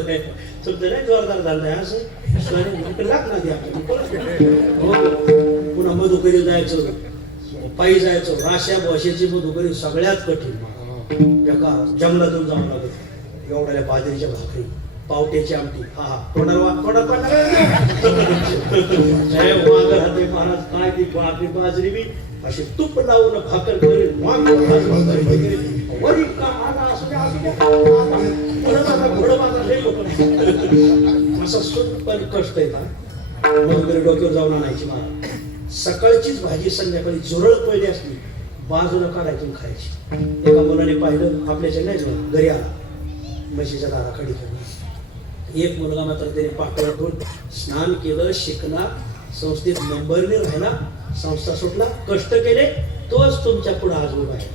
समजा नाही जोरदार झालंय असं लागणार द्या. पुन्हा मधुकरी जायचं, पायी जायचं. राश्या भाषेची मधुकरी सगळ्यात कठीण. जंगलातून जावं लागत. एवढ्या बाजरीच्या भाकरी, पावट्याची आमटी, हा तोंडात महाराज काय ती भाकरी बाजरी बी अशी तूप लावून भाकर करेल. पण कष्ट येतात. मधुकरी डोक्यावर जाऊन आणायची मला. सकाळचीच भाजी संध्याकाळी जुरळ पडली असली बाजूला काढायची खायची. एका मुलाने पाहिलं आपल्याच्या नाही जेवण, घरी आला म्हशीच्या दाराकडे घेऊन. एक मुलगा मात्र त्याने पाठवून स्नान केलं, शिकला, संस्थेत नंबरने राहिला, संस्था सुटला, कष्ट केले, तोच तुमच्या पुढे आज उभा आहे.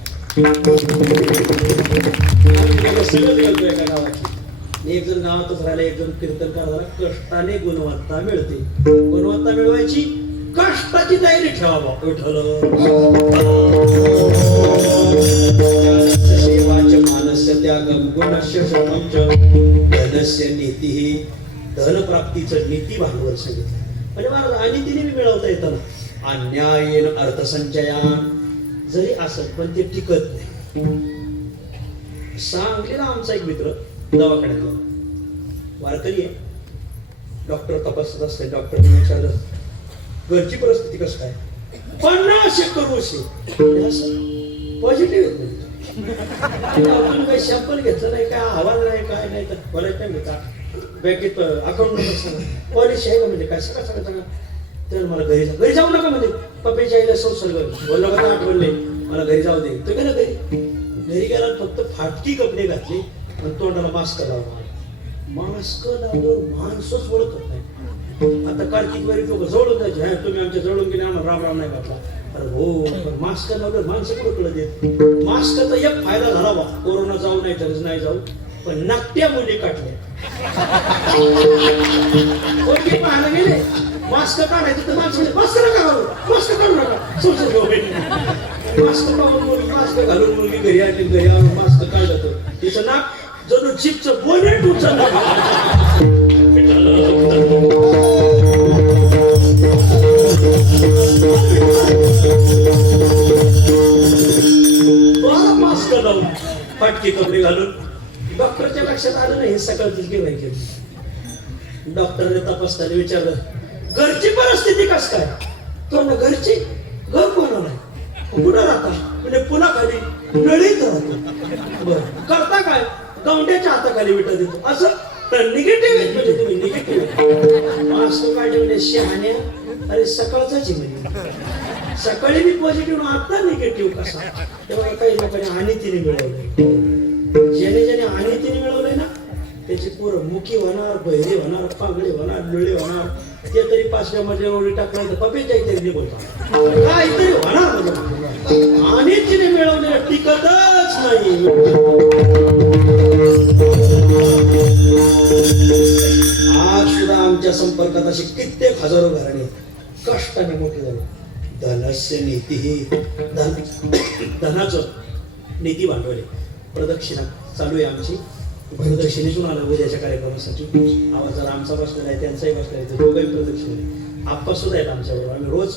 एका गावाची एक जण गावातच राहिला, एक जण कीर्तन करायला. कष्टाने गुणवत्ता मिळते. गुणवत्ता मिळवायची कष्टाची तयारी ठेवावा. सेवाच मानस्य त्यागम गुणस्य श्रमम च धनस्य नीती. धन प्राप्तीचं नीती भांडवल सांगितलं. म्हणजे महाराज अनितीने मिळवता येतं ना. अन्यायेन अर्थसंचयान जरी असत पण ते टिकत नाही. सांगलीला आमचा एक मित्र दवाखान्यात वारकरी आहे. डॉक्टर तपासत असते. डॉक्टरने विचारलं घरची परिस्थिती कसं काय? 50 एकर ऊस आहे. पॉझिटिव्ह आहे. तुम्ही काही सॅम्पल घेतलं नाही, काय अहवाल नाही, काय नाही, तर कॉलेज नाही घेता. बँकेत अकाउंट नंबर पॉलिसी आहे का म्हणजे काय सगळं सांगा. तर मला घरी जाऊ नका म्हणजे पप्पीच्या आईला संसर्ग बोलला का आठवण नाही, मला घरी जाऊ दे. तर गेला घरी गेला, फक्त फाटकी कपडे घातले आणि तोंडाला मास्क लावला. मास्क लावल्यावर माणसंच ओळखत नाही. आता कार्तिक वारी लोक जवळून जायचे, हा तुम्ही आमच्या जवळून गेले, आम्हाला राम राम नाही घातला. अरे हो, पण मास्क लावल्यावर माणसं कुठं कळत येत. मास्कचा एक फायदा झाला बा, कोरोना जाऊ नाही तर नाही जाऊ, पण नाट्या मुली काढल्या. पोरगी पाहायला गेले, मास्क काढायचं तर माणसं म्हणजे मास्क नका घालू, मास्क काढू नका, संसर्ग होईल. मास्क पाहून मुलगी मास्क घालून मुलगी घरी आली, घरी आणून मास्क काढलं तर तिचं नाक जणू चिपचं बोनेट उचललं. मास्क लावून फाटके कपडे घालून डॉक्टरच्या लक्षात आलं नाही हे सकाळचीच घेऊन केली. डॉक्टरने तपासताना विचारलं, घरची परिस्थिती कस काय? तो ना घरची घर कोणा नाही, कुठं राहता? म्हणजे पुन्हा खाली नळीत राहतो. बर करता काय? गवंड्याच्या हाताखाली विटा देतो. असं निगेटिव्ह आहे म्हणजे तुम्ही निगेटिव्ह. मास्क काढले म्हणजे शहाण्या, अरे सकाळचाच म्हणजे सकाळी मी पॉझिटिव्ह आता निगेटिव्ह कसा? तेव्हा काही लोकांनी आणीतीने मिळवलं. ज्याने ज्याने आणीतीने मिळवलंय ना त्याची पोरं मुकी होणार, बहिरे होणार, पागळे होणार, लुळे होणार. ते तरी 5व्या मजल्यावर उडी टाकणार तर पपेच्या तरी निघतात. काहीतरी होणार म्हणजे आणीतीने मिळवलेलं टिकतच नाही. आज सुद्धा आमच्या संपर्कात अशी कित्येक हजारो घराणे कष्टाने मोठी झाली. धनस्य नीती ही धनाचं नीती भांडवले. प्रदक्षिणा चालू आहे आमची. प्रदक्षिणेतून आलो उद्याच्या कार्यक्रमासाठी. आवाज जरा आमचा बसलेला आहे, त्यांचाही बसलेला आहे. दोघंही प्रदक्षिणे. आप्पा सुद्धा आहेत आमच्याबरोबर. आम्ही रोज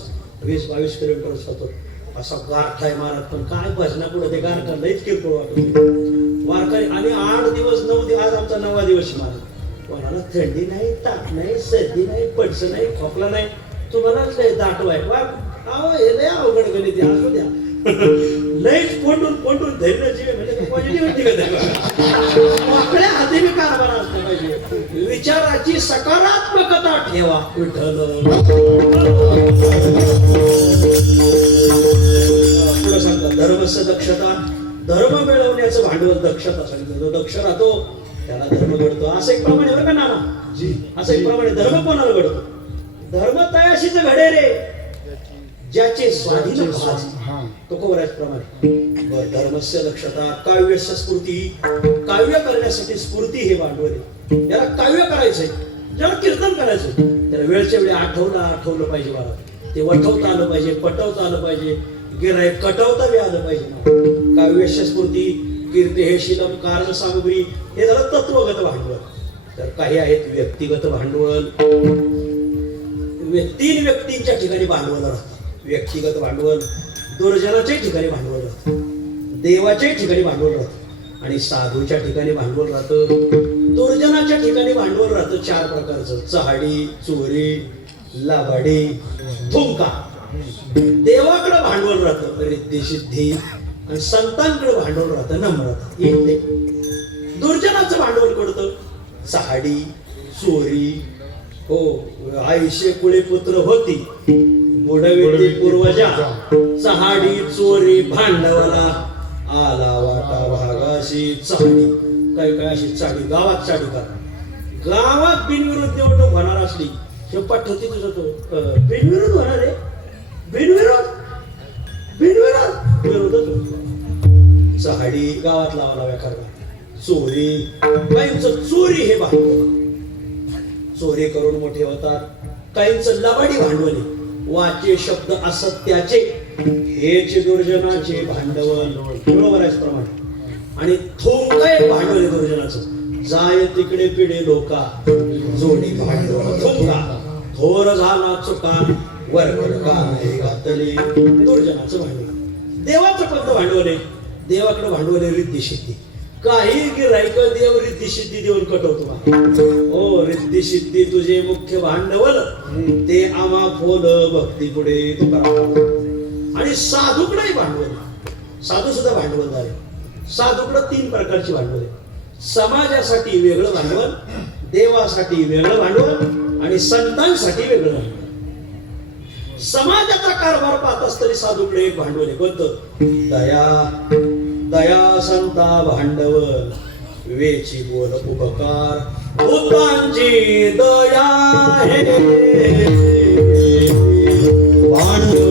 20-22 किलोमीटर जातो. असा गारठा आहे महाराज, पण काय भजना पुढे ते गारठा लईच किरकोळ वाटत वारकरी. आणि 8 दिवस 9 दिवस, आज आमचा 9वा दिवस महाराज. कोणाला थंडी नाही, ताप नाही, सर्दी नाही, पडसं नाही, खोकला नाही. तुम्हालाच लय दाटवाय हे लय अवघड गणित असू द्या. लईच पोटून धैर्य जीव म्हणजे पॉझिटिव्हिटी आपल्या हाती मी कारभार असला पाहिजे. विचाराची सकारात्मकता ठेवा. विठ्ठल पुढे सांगतात, धर्मस्य दक्षता. धर्म मिळवण्याचं भांडवल दक्षता सांगितलं. जो दक्ष राहतो त्याला धर्म घडतो. असं एक प्रमाणे बरं का नाना जी, असं एक प्रमाणे धर्म कोणाला घडतो? धर्म तयाशीच घडे रे ज्याचे स्वाधीन भाज. तो कोराच प्रमाणे धर्मस्य दक्षता. काव्यस्य स्फूर्ती. काव्य करण्यासाठी स्फूर्ती हे भांडवल आहे. ज्याला काव्य करायचंय, ज्याला कीर्तन करायचंय, त्याला वेळच्या वेळी आठवलं पाहिजे. मला ते वठवता आलं पाहिजे, पटवता आलं पाहिजे, गिराईक कटवता बी आलं पाहिजे. काव्यस्य स्फूर्ती. कीर्ती हे शीलम कारण सामग्री. हे झालं तत्वगत भांडवल. तर काही आहेत व्यक्तिगत भांडवल. 3 व्यक्तींच्या ठिकाणी भांडवल राहतं. व्यक्तिगत भांडवल, दुर्जनाच्या ठिकाणी भांडवल राहतं, देवाच्या ठिकाणी भांडवल राहतं आणि साधूच्या ठिकाणी भांडवल राहतं. दुर्जनाच्या ठिकाणी भांडवल राहतं 4 प्रकारचं: चहाडी, चोरी, लाभाडी, थुंका. देवाकडे भांडवल राहतं रिद्धी सिद्धी आणि संतांकडे भांडवल राहतं नम्रता. इथे दुर्जनाचं भांडवल कडतं चहाडी, चोरी. हो, आईशे कुळे पुत्र होती, बुडविती पूर्वजा. चहाडी, चोरी, भांडवला आला वाटा भागाशी चाडी. काय अशी चाडी गावात चाडी करा. गावात बिनविरोध निवडणूक होणार असली किंवा पद्धती तुझं तो बिनविरोध होणार आहे. बिनविरोधच होतो. चहाडी गावात लावायला करणार. चोरी, काहींचं चोरी हे भांडवल. चोरी करून मोठे होतात. काहींचं लबाडी भांडवली. वाचे शब्द असत्याचे हेच दुर्जनाचे भांडवल. बरोबर आहे प्रमाणे. आणि थोंकाय भांडवल दुर्जनाचं. जाय तिकडे पिढे लोका जोडी भांडवल थोंका. थोर झाला चुका वरकड काय घातली. दुर्जनाचं भांडवल. देवाचं कोणतं भांडवल आहे? देवाकडे भांडवल आहे रिद्धी सिद्धी. काही गिराईक देव रिद्धी सिद्धी देऊन कटवतो. ओ रिद्धी सिद्धी तुझे मुख्य भांडवल, ते आम्हा फोल भक्ती पुढे तू करा. आणि साधूकडे भांडवल. साधू सुद्धा भांडवलदार आहे. साधूकडे 3 प्रकारची भांडवल आहे. समाजासाठी वेगळं भांडवल, देवासाठी वेगळं भांडवल आणि संतांसाठी वेगळं भांडवल. समाजाचा कारभार पाहत असताना साधूकडे एक भांडवल आहे. कोणतं? दया संता भांडवल. वेची बोल उपकार भूतांची दया हे भांडवल.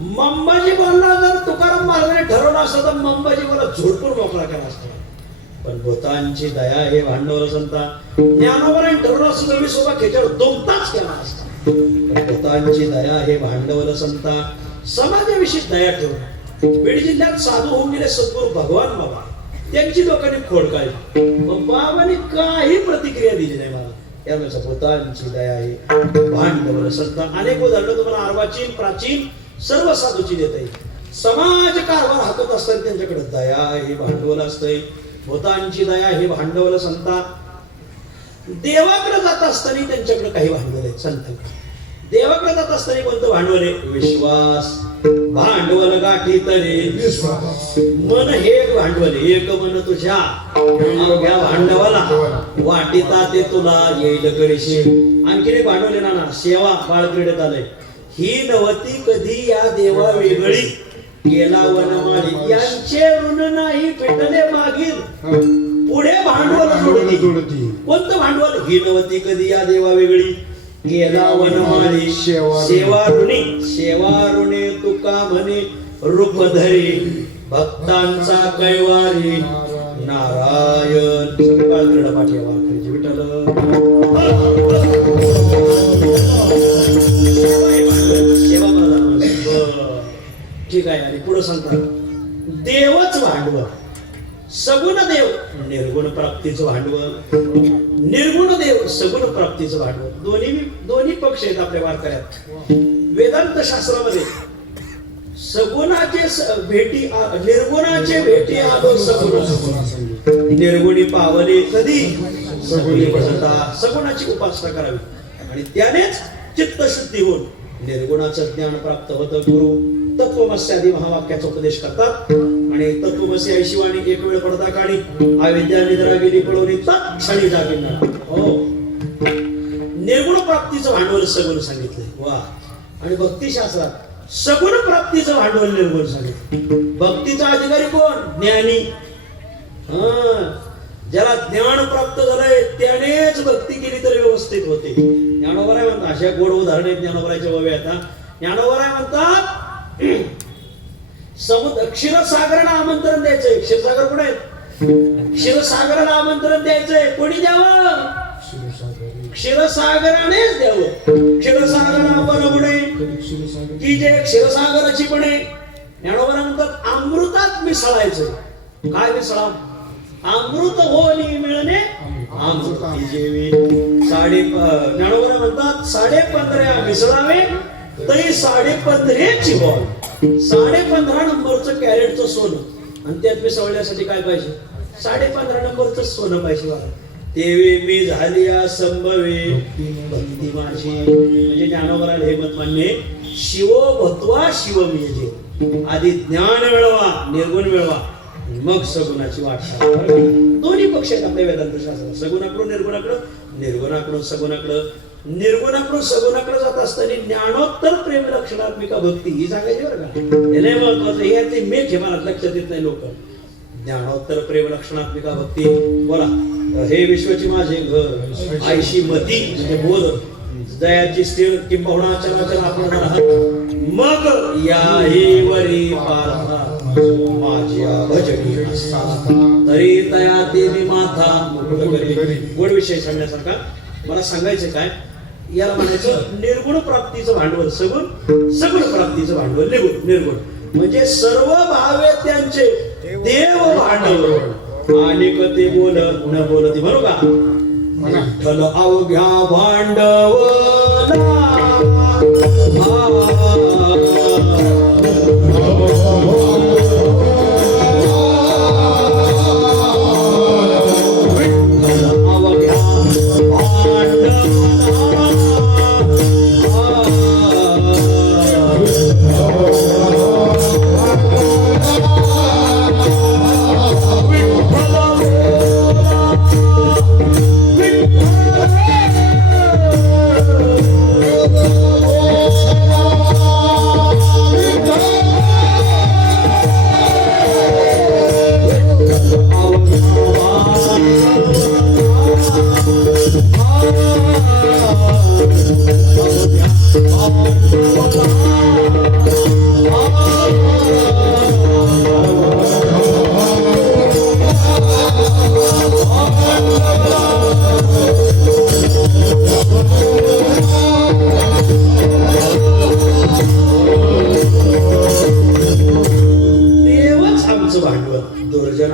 मंबाजी बोलला जर तुकाराम महाराजांनी ठरवलं असतं तर मंबाजी मला झोडपून मोकळा केला असता. पण भूतांची दया हे भांडवल संता ज्ञानोबराने ठरवलं असतं तर मी सोबा खेच्यावर दुमताच केला असता. पण भूतांची दया हे भांडवल संता समाजाविषयी दया ठेवून बीड जिल्ह्यात साधू होऊन गेले सद्गुरू भगवान बाबा त्यांची लोकांनी खोड काढली. मग बाबांनी काही प्रतिक्रिया दिली नाही मला. त्यामुळे भूतांची दया आहे भांडवल संत. अनेक उदाहरणं तुम्हाला अर्वाचीन प्राचीन सर्व साधूची देता येईल. समाज कारभार हाकत असताना त्यांच्याकडे दया हे भांडवल असतंय. भूतांची दया हे भांडवल संता. देवाकडे जात असताना त्यांच्याकडे काही भांडवल आहेत संत. देवाकडे जात असताना कोणतं भांडवल आहे? विश्वास. भांडवल गाठी तरी विश्वास. मन हे भांडवल आहे. एक मन तुझ्या अवघ्या भांडवला वाटिता ते तुला येईल करीशील. आणखीन एक भांडवल आहे ना सेवा बाळक्रीडेत आलंय. ही नवती कधी या देवा वेगळी गेला वनमाळी यांचे ऋण नाही पेटले मागील पुढे भांडवल जोडती. कोणतं भांडवल? ही नवती कधी या देवा वेगळी गेला वनमाळी सेवा ऋणी तुका म्हणे रूप धरी भक्तांचा कैवारी नारायण. सकाळ पाठीवा विठ्ठल. सेवा प्रधान. ठीक आहे. आणि पुढे सांगतात देवच भांडवल. सगुण देव निर्गुण प्राप्तीचं भांडवल. निर्गुण देव सगुण प्राप्तीचं भांडवल. दोन्ही पक्ष आहेत आपल्या वारकऱ्यात. वेदांत शास्त्रामध्ये सगुणाचे भेटी निर्गुणाचे भेटी आलो सगुण. निर्गुणी पावले कधी सगुणी बसता. सगुणाची उपासना करावी आणि त्यानेच चित्तशुद्धी होऊन निर्गुणाचं ज्ञान प्राप्त होतं. गुरु तत्वमस्यादी महावाक्याचा उपदेश करतात आणि तत्वमसी आई शिवानी एक वेळ पडता काढी अविद्या निद्रा गेली पळवली तत्क्षणी जागेना. हो, निर्गुण प्राप्तीचं भांडवल सगुण सांगितलंय. वा. आणि भक्तिशास्त्रात सगुण प्राप्तीचं भांडवल निर्गुण सांगितलं. भक्तीचा अधिकारी कोण? ज्ञानी. ज्याला ज्ञान प्राप्त झालंय त्यानेच भक्ती केली तर व्यवस्थित होते. ज्ञानोबराय म्हणतात अशा गोड उदाहरणे ज्ञानोबरायच्या ववे आता. ज्ञानोबराय म्हणतात क्षीरसागराला आमंत्रण द्यायचंय. क्षीरसागर कोण आहेत? क्षीरसागराला आमंत्रण द्यायचंय. कोणी द्यावं? क्षीरसागरानेच द्यावं. क्षीरसागरा बनवणे की जे क्षीरसागराची बने. ज्ञानोबराय म्हणतात अमृतात मिसळायचं. काय मिसळा? अमृत होली मिळणे अमृत जेवी. ज्ञानोबराय म्हणतात 15.5 मिसळावे तरी 15.5ची बॉल. 15.5 नंबरचं कॅरेटचं सोनं आणि त्यात मिसळण्यासाठी काय पाहिजे? 15.5 नंबरचं सोनं पाहिजे. तेवे मी झाली संभवे भक्ती माझी. म्हणजे ज्ञानोबराला हे मत मान्य. शिवो भत्वा शिव मिळते. आधी ज्ञान मिळवा निर्गुण मिळवा मग सगुणाची वाट. दोन्ही पक्ष आहेत आपल्या वेदांत शास्त्रात. सगुणाकडून निर्गुणाकडं निर्गुणाकडून सगुणाकडं. निर्गुणाकडून सगुणाकडे जात असताना ज्ञानोत्तर प्रेम लक्षणात्मिका भक्ती ही सांगायची बरं का. हे नाही महत्वाचं. हे मेघ हे मला लक्षात येत नाही लोक. ज्ञानोत्तर प्रेम लक्षणात्मिका भक्ती. बोला. हे विश्वची माझे घर आईशी मती म्हणजे बोध दयाची स्थिर किंबहुना चराचर आपण राहत मग याही वरी पारथा माझ्या भजनी तरी तया देवी माथा मुकुट करी. गोड विषय सांगण्यासारखा. मला सांगायचं काय? याला म्हणायचं निर्गुण प्राप्तीचं भांडवल सगुण प्राप्तीचं भांडवल निर्गुण. म्हणजे सर्व भावे त्यांचे देव भांडवल आणि कधी बोल न बोलती. बरोबर का? विठ्ठल अवघ्या भांडवला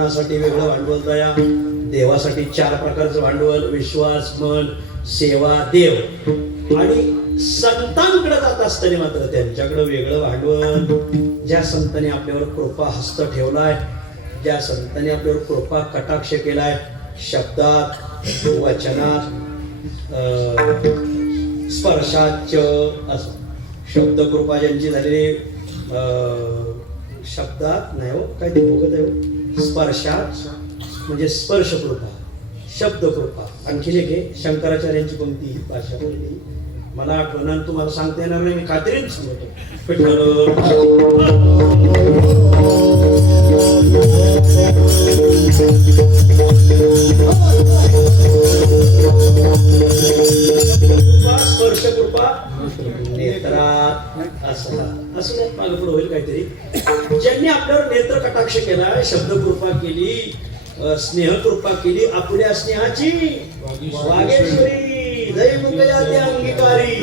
मनासाठी वेगळं भांडवल तयार, देवासाठी 4 प्रकारचं भांडवल: विश्वास, मन, सेवा, देव. आणि संतांकडे जात असताना मात्र त्यांच्याकडे वेगळं भांडवल. ज्या संतांनी आपल्यावर कृपा हस्त ठेवलाय, ज्या संतांनी आपल्यावर कृपा कटाक्ष केलाय, शब्दात, वचनात, स्पर्शाच असं. शब्द कृपा ज्यांची झालेली शब्दात नाही हो, काय ते बघत आहे हो, स्पर्शात म्हणजे स्पर्श कृपा, शब्द कृपा. आणखी एक आहे शंकराचार्यांची पंक्ती भाषा बोलली, मला आठवण तुम्हाला सांगता येणार नाही, मी खात्रीने सांगतो. स्पर्श कृपा नेत्रात असं असं मागे पुढे होईल काहीतरी. ज्यांनी आपल्यावर नेत्र कटाक्ष केला, शब्द कृपा केली, स्नेह कृपा केली, आपल्या स्नेहाची वागेश्वरी दय मुकया ते अंगीकारी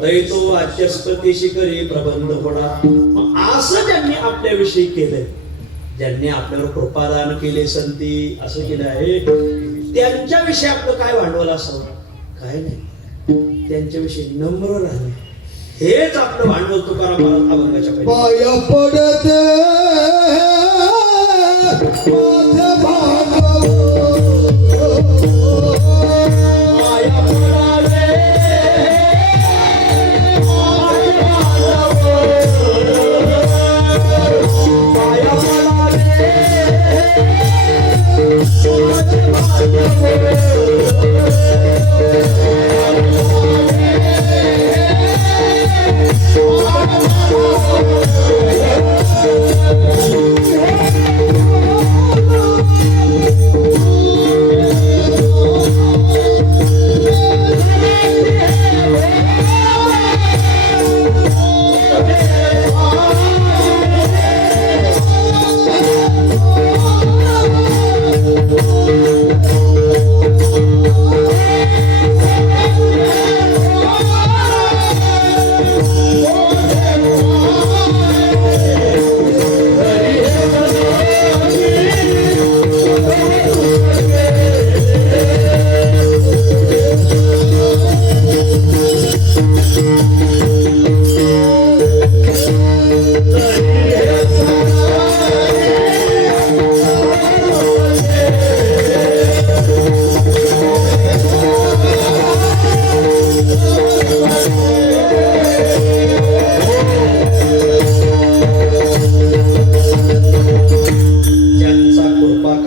दय तो वाच्यस्पती शिकरी प्रबंध पडा. असं ज्यांनी आपल्याविषयी केलंय, ज्यांनी आपल्यावर कृपादान केले, संती असं केलं आहे, त्यांच्याविषयी आपलं काय भांडवल असावं? काय नाही, त्यांच्याविषयी नम्र राहणे हेच आपलं भांडवल. तुकाराम महाराज अभंगाच्या पाया पडते माझे भागवत. पाया पडावे माझे भागवत, पाया पडावे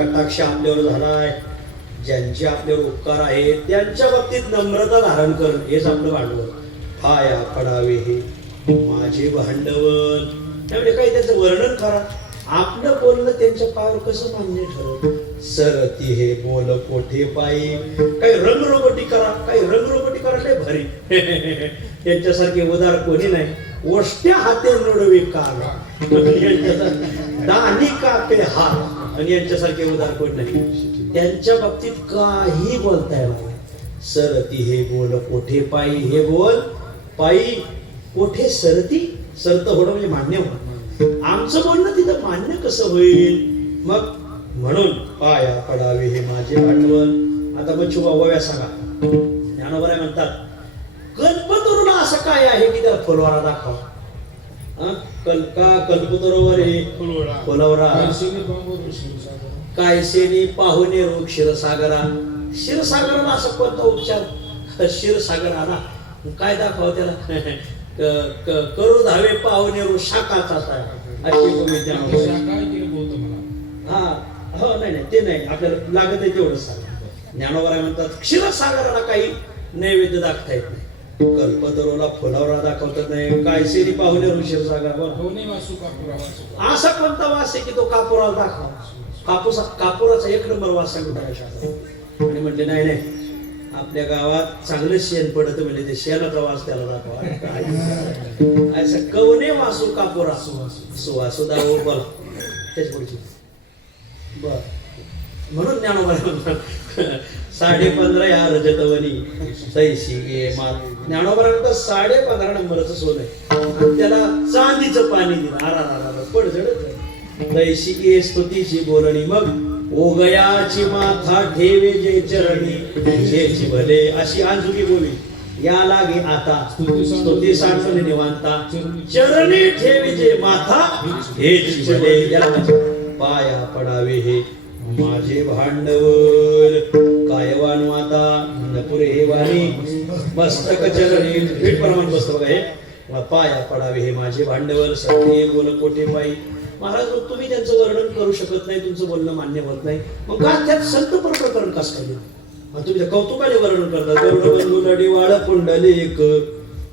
माझे आपल्यावर झालाय, ज्यांचे आपल्यावर उपकार आहेत, त्यांच्या बाबतीत नम्रता धारण करणं हेच आपलं भांडवल. पाया पडावे हे माझे भांडवल. त्यामुळे काही त्याचं वर्णन करा, आपलं बोलणं त्यांच्या पायावर कसं मान्य ठरवलं. सरती हे बोल कोठे पायी, काही रंगरोगटी करा, काही रंगरोगटी करा, लय भारी. त्यांच्यासारखे उदार कोणी नाही. ओष्ट्या हाते नडवे कान, दाणी कापे हात, आणि यांच्यासारखे उदार कोण नाही. त्यांच्या बाबतीत काही बोलता येणार. सरती हे बोल कोठे पायी, हे बोल पायी कोठे सरती. सरत होणं म्हणजे मान्य होणं. आमचं बोलणं तिथं मान्य कसं होईल? मग म्हणून पाया पडावे हे माझे भांडवल. आता बच्चू बाबा सांगा, ज्ञानोबा म्हणतात कल्पतरूला असं काय आहे की त्याला फुलवारा दाखवा. कल्पतरोवर हे फुलवरा, कायसेनी पाहुणे रोग क्षीरसागरा. क्षीरसागराला असं कोणता उपचार? क्षीरसागर आला काय दाखवा त्याला? करू धावे पाहुणे रोग शाखाचा हा हो नाही नाही ते नाही आपल्याला लागत आहे तेवढं सांग. ज्ञानोबा म्हणतात क्षीरसागराला काही नैवेद्य दाखवता येत नाही, कल्पतरूला फुलावरा दाखवतात नाही, कायसेनी पाहुणे रोग क्षीरसागर. असा कोणता वास आहे की तो कापुराला दाखवा? कापुराचा 1 नंबर वास सांगतो. आणि म्हटले नाही नाही आपल्या गावात चांगलं शेण पडत म्हणजे ते शेणाचा वास त्याला दाखवा. असं कवने वासू कापुरा सुवासुदा हो बोला त्याच पुढची बर. म्हणून ज्ञानोबा 15.5 या रजतवनी तैसी ये माल. ज्ञानोबा म्हणतात 15.5 नंबरचं सोनं आहे, त्याला चांदीचं पाणी दिलं. पडझड तैशी ये स्तुतीची बोलणी. मग ओगयाची माथा ठेवे जे चरणी जेची भले अशी आंजुकी बोली या लागे आता स्तुती साठवणे निवांता चरणी ठेवे जे माथा हेची भले याला म्हणजे पाया पडावे हे माझे भांडवल काय वाणू आता नपुरे हे वाणी मस्तक चरणी पीठ प्रमाण बसतो बघा हे पाया पडावे हे माझे भांडवल सत्य बोल कोठे पायी महाराज मग तुम्ही त्यांचं वर्णन करू शकत नाही तुमचं बोलणं मान्य होत नाही मग का त्यात संत प्रकरण कसं काय आणि तुम्ही त्या कौतुकाने वर्णन करता गरुड बंधू लढीवाळ पुंडलिक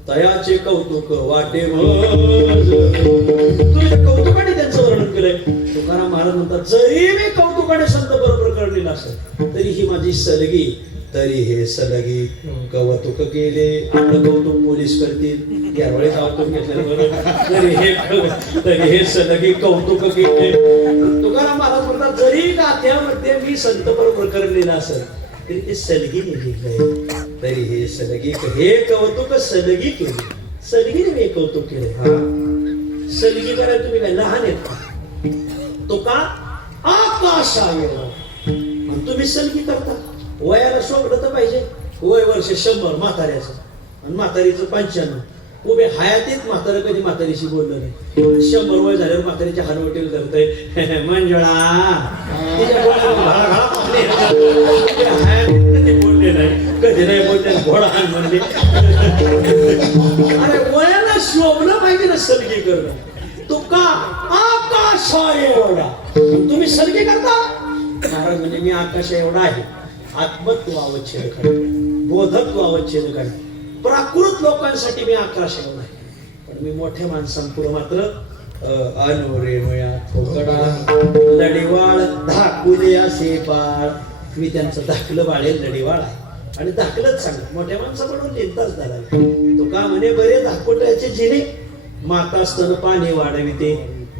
तयाचे कौतुक वाटे तुम्ही त्या कौतुकाने त्यांचं वर्णन केलंय तुकाराम महाराज म्हणतात जरी मी कौतुकाने संत प्रकरण लिहिलं असेल तरी ही माझी सलगी तरी हे सलगी कौतुक केले आपलं कौतुक पोलीस करतील यावेळेस कौतुक घेतल्यानंतर तरी हे सलगी कौतुक केले तुकाराम महाराज म्हणतात जरी गाथ्यामध्ये मी संत प्रकरण लिहिलं असेल तरी ते सलगीने लिहिलंय तरी हे सलगी हे कौतुक सलगी केले सलगीने मी कौतुक केले हा सलगी करायला तुम्ही काय लहान आहेत का तो का आकाशाय आणि तुम्ही सलगी करता वयाला शोभलं तर पाहिजे वय वर्ष 100 म्हाताऱ्याचं आणि म्हातारीचं 95 उभे हयातीत म्हातारं कधी म्हातारीशी बोललं नाही 100 वय झाल्यावर म्हातारीच्या हानवटील करतोय मंजुळा तिच्या हयातीत कधी बोलले नाही कधी नाही बोलते घोडा हान म्हणले अरे वयाला शोभलं पाहिजे ना सलगी करणं तो का आकाशा एवढा तुम्ही सलगी करता महाराज म्हणजे मी आकाशा एवढा आहे आत्मत्व अवच्छेद काढ बोधत्व अवच्छेद काढ प्राकृत लोकांसाठी मी आकाश एवढा आहे पण मी मोठ्या माणसांपुढे मात्र अनुरेणुया ठोकडा लढीवाळ धाकुले असे बाळ मी त्यांचं धाकलं बाळेल लढीवाळ आहे आणि धाकलंच सांग मोठ्या माणसाकडून लिहिताच झाला तो का म्हणे बरे धाकोट्याचे जिने माता स्तन पाणी वाढविते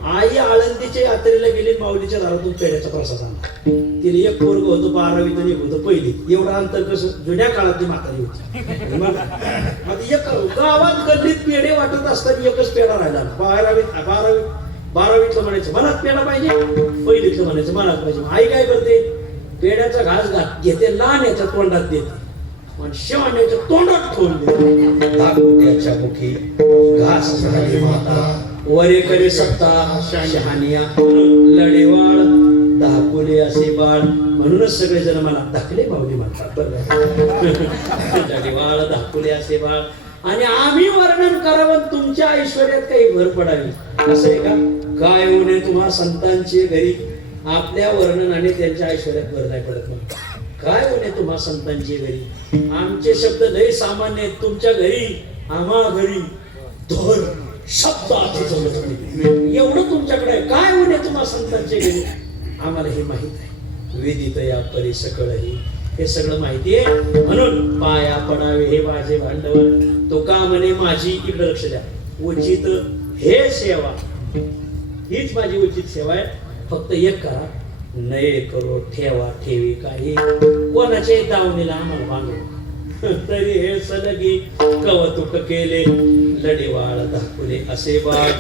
आई आळंदीच्या यात्रेला गेली माऊलीच्या दारातून पेढ्याचा प्रसाद आणला तिने एक पोरग होतो 12वीत आणि एक होतं पहिली एवढं अंतर कसं जुन्या काळातली म्हातारी होती मग आता एक गावात गल्लीत पेढे वाटत असताना एकच पेढा राहिला 12वीतलं म्हणायचं मलाच पेढा पाहिजे पहिलीतलं म्हणायचं मलाच पाहिजे आई काय करते पेढ्याचा घास घेते लहान याच्या तोंडात देते आणि शेवण्याच्या तोंडात ठेवून देते मुखी घास झाली माता वरेकडे सत्ता शहानिया लढेवाळ धाकुले असे बाळ म्हणूनच सगळे जण मला धाकले माऊली म्हणतात लढेवाळ धाकुले असे बाळ आणि आम्ही वर्णन करावं तुमच्या ऐश्वर्यात काही भर पडावी असं आहे का काय होणे तुम्हा संतांचे घरी आपल्या वर्णनाने त्यांच्या ऐश्वर्यात भर नाही पडत मग काय होणे तुम्हा संतांची घरी आमचे शब्द लय सामान्य आहेत तुमच्या घरी आम्हा घरी धोर शब्द एवढं तुमच्याकडे आहे काय होणे तुम्हा संतांचे घरी आम्हाला हे माहित आहे वेदित या परी सकळ हे सगळं माहिती आहे म्हणून पाया पडावे हे माझे भांडवल तो का म्हणे माझी इकडे लक्ष द्या उचित हे सेवा हीच माझी उचित सेवा आहे फक्त एक करा नये करो ठेवा ठेवी काही कोणाचे दावणीला आम्हाला बांधू तरी हे सलगी कौतुक केले लढेवाळ दाखवले असे बाळ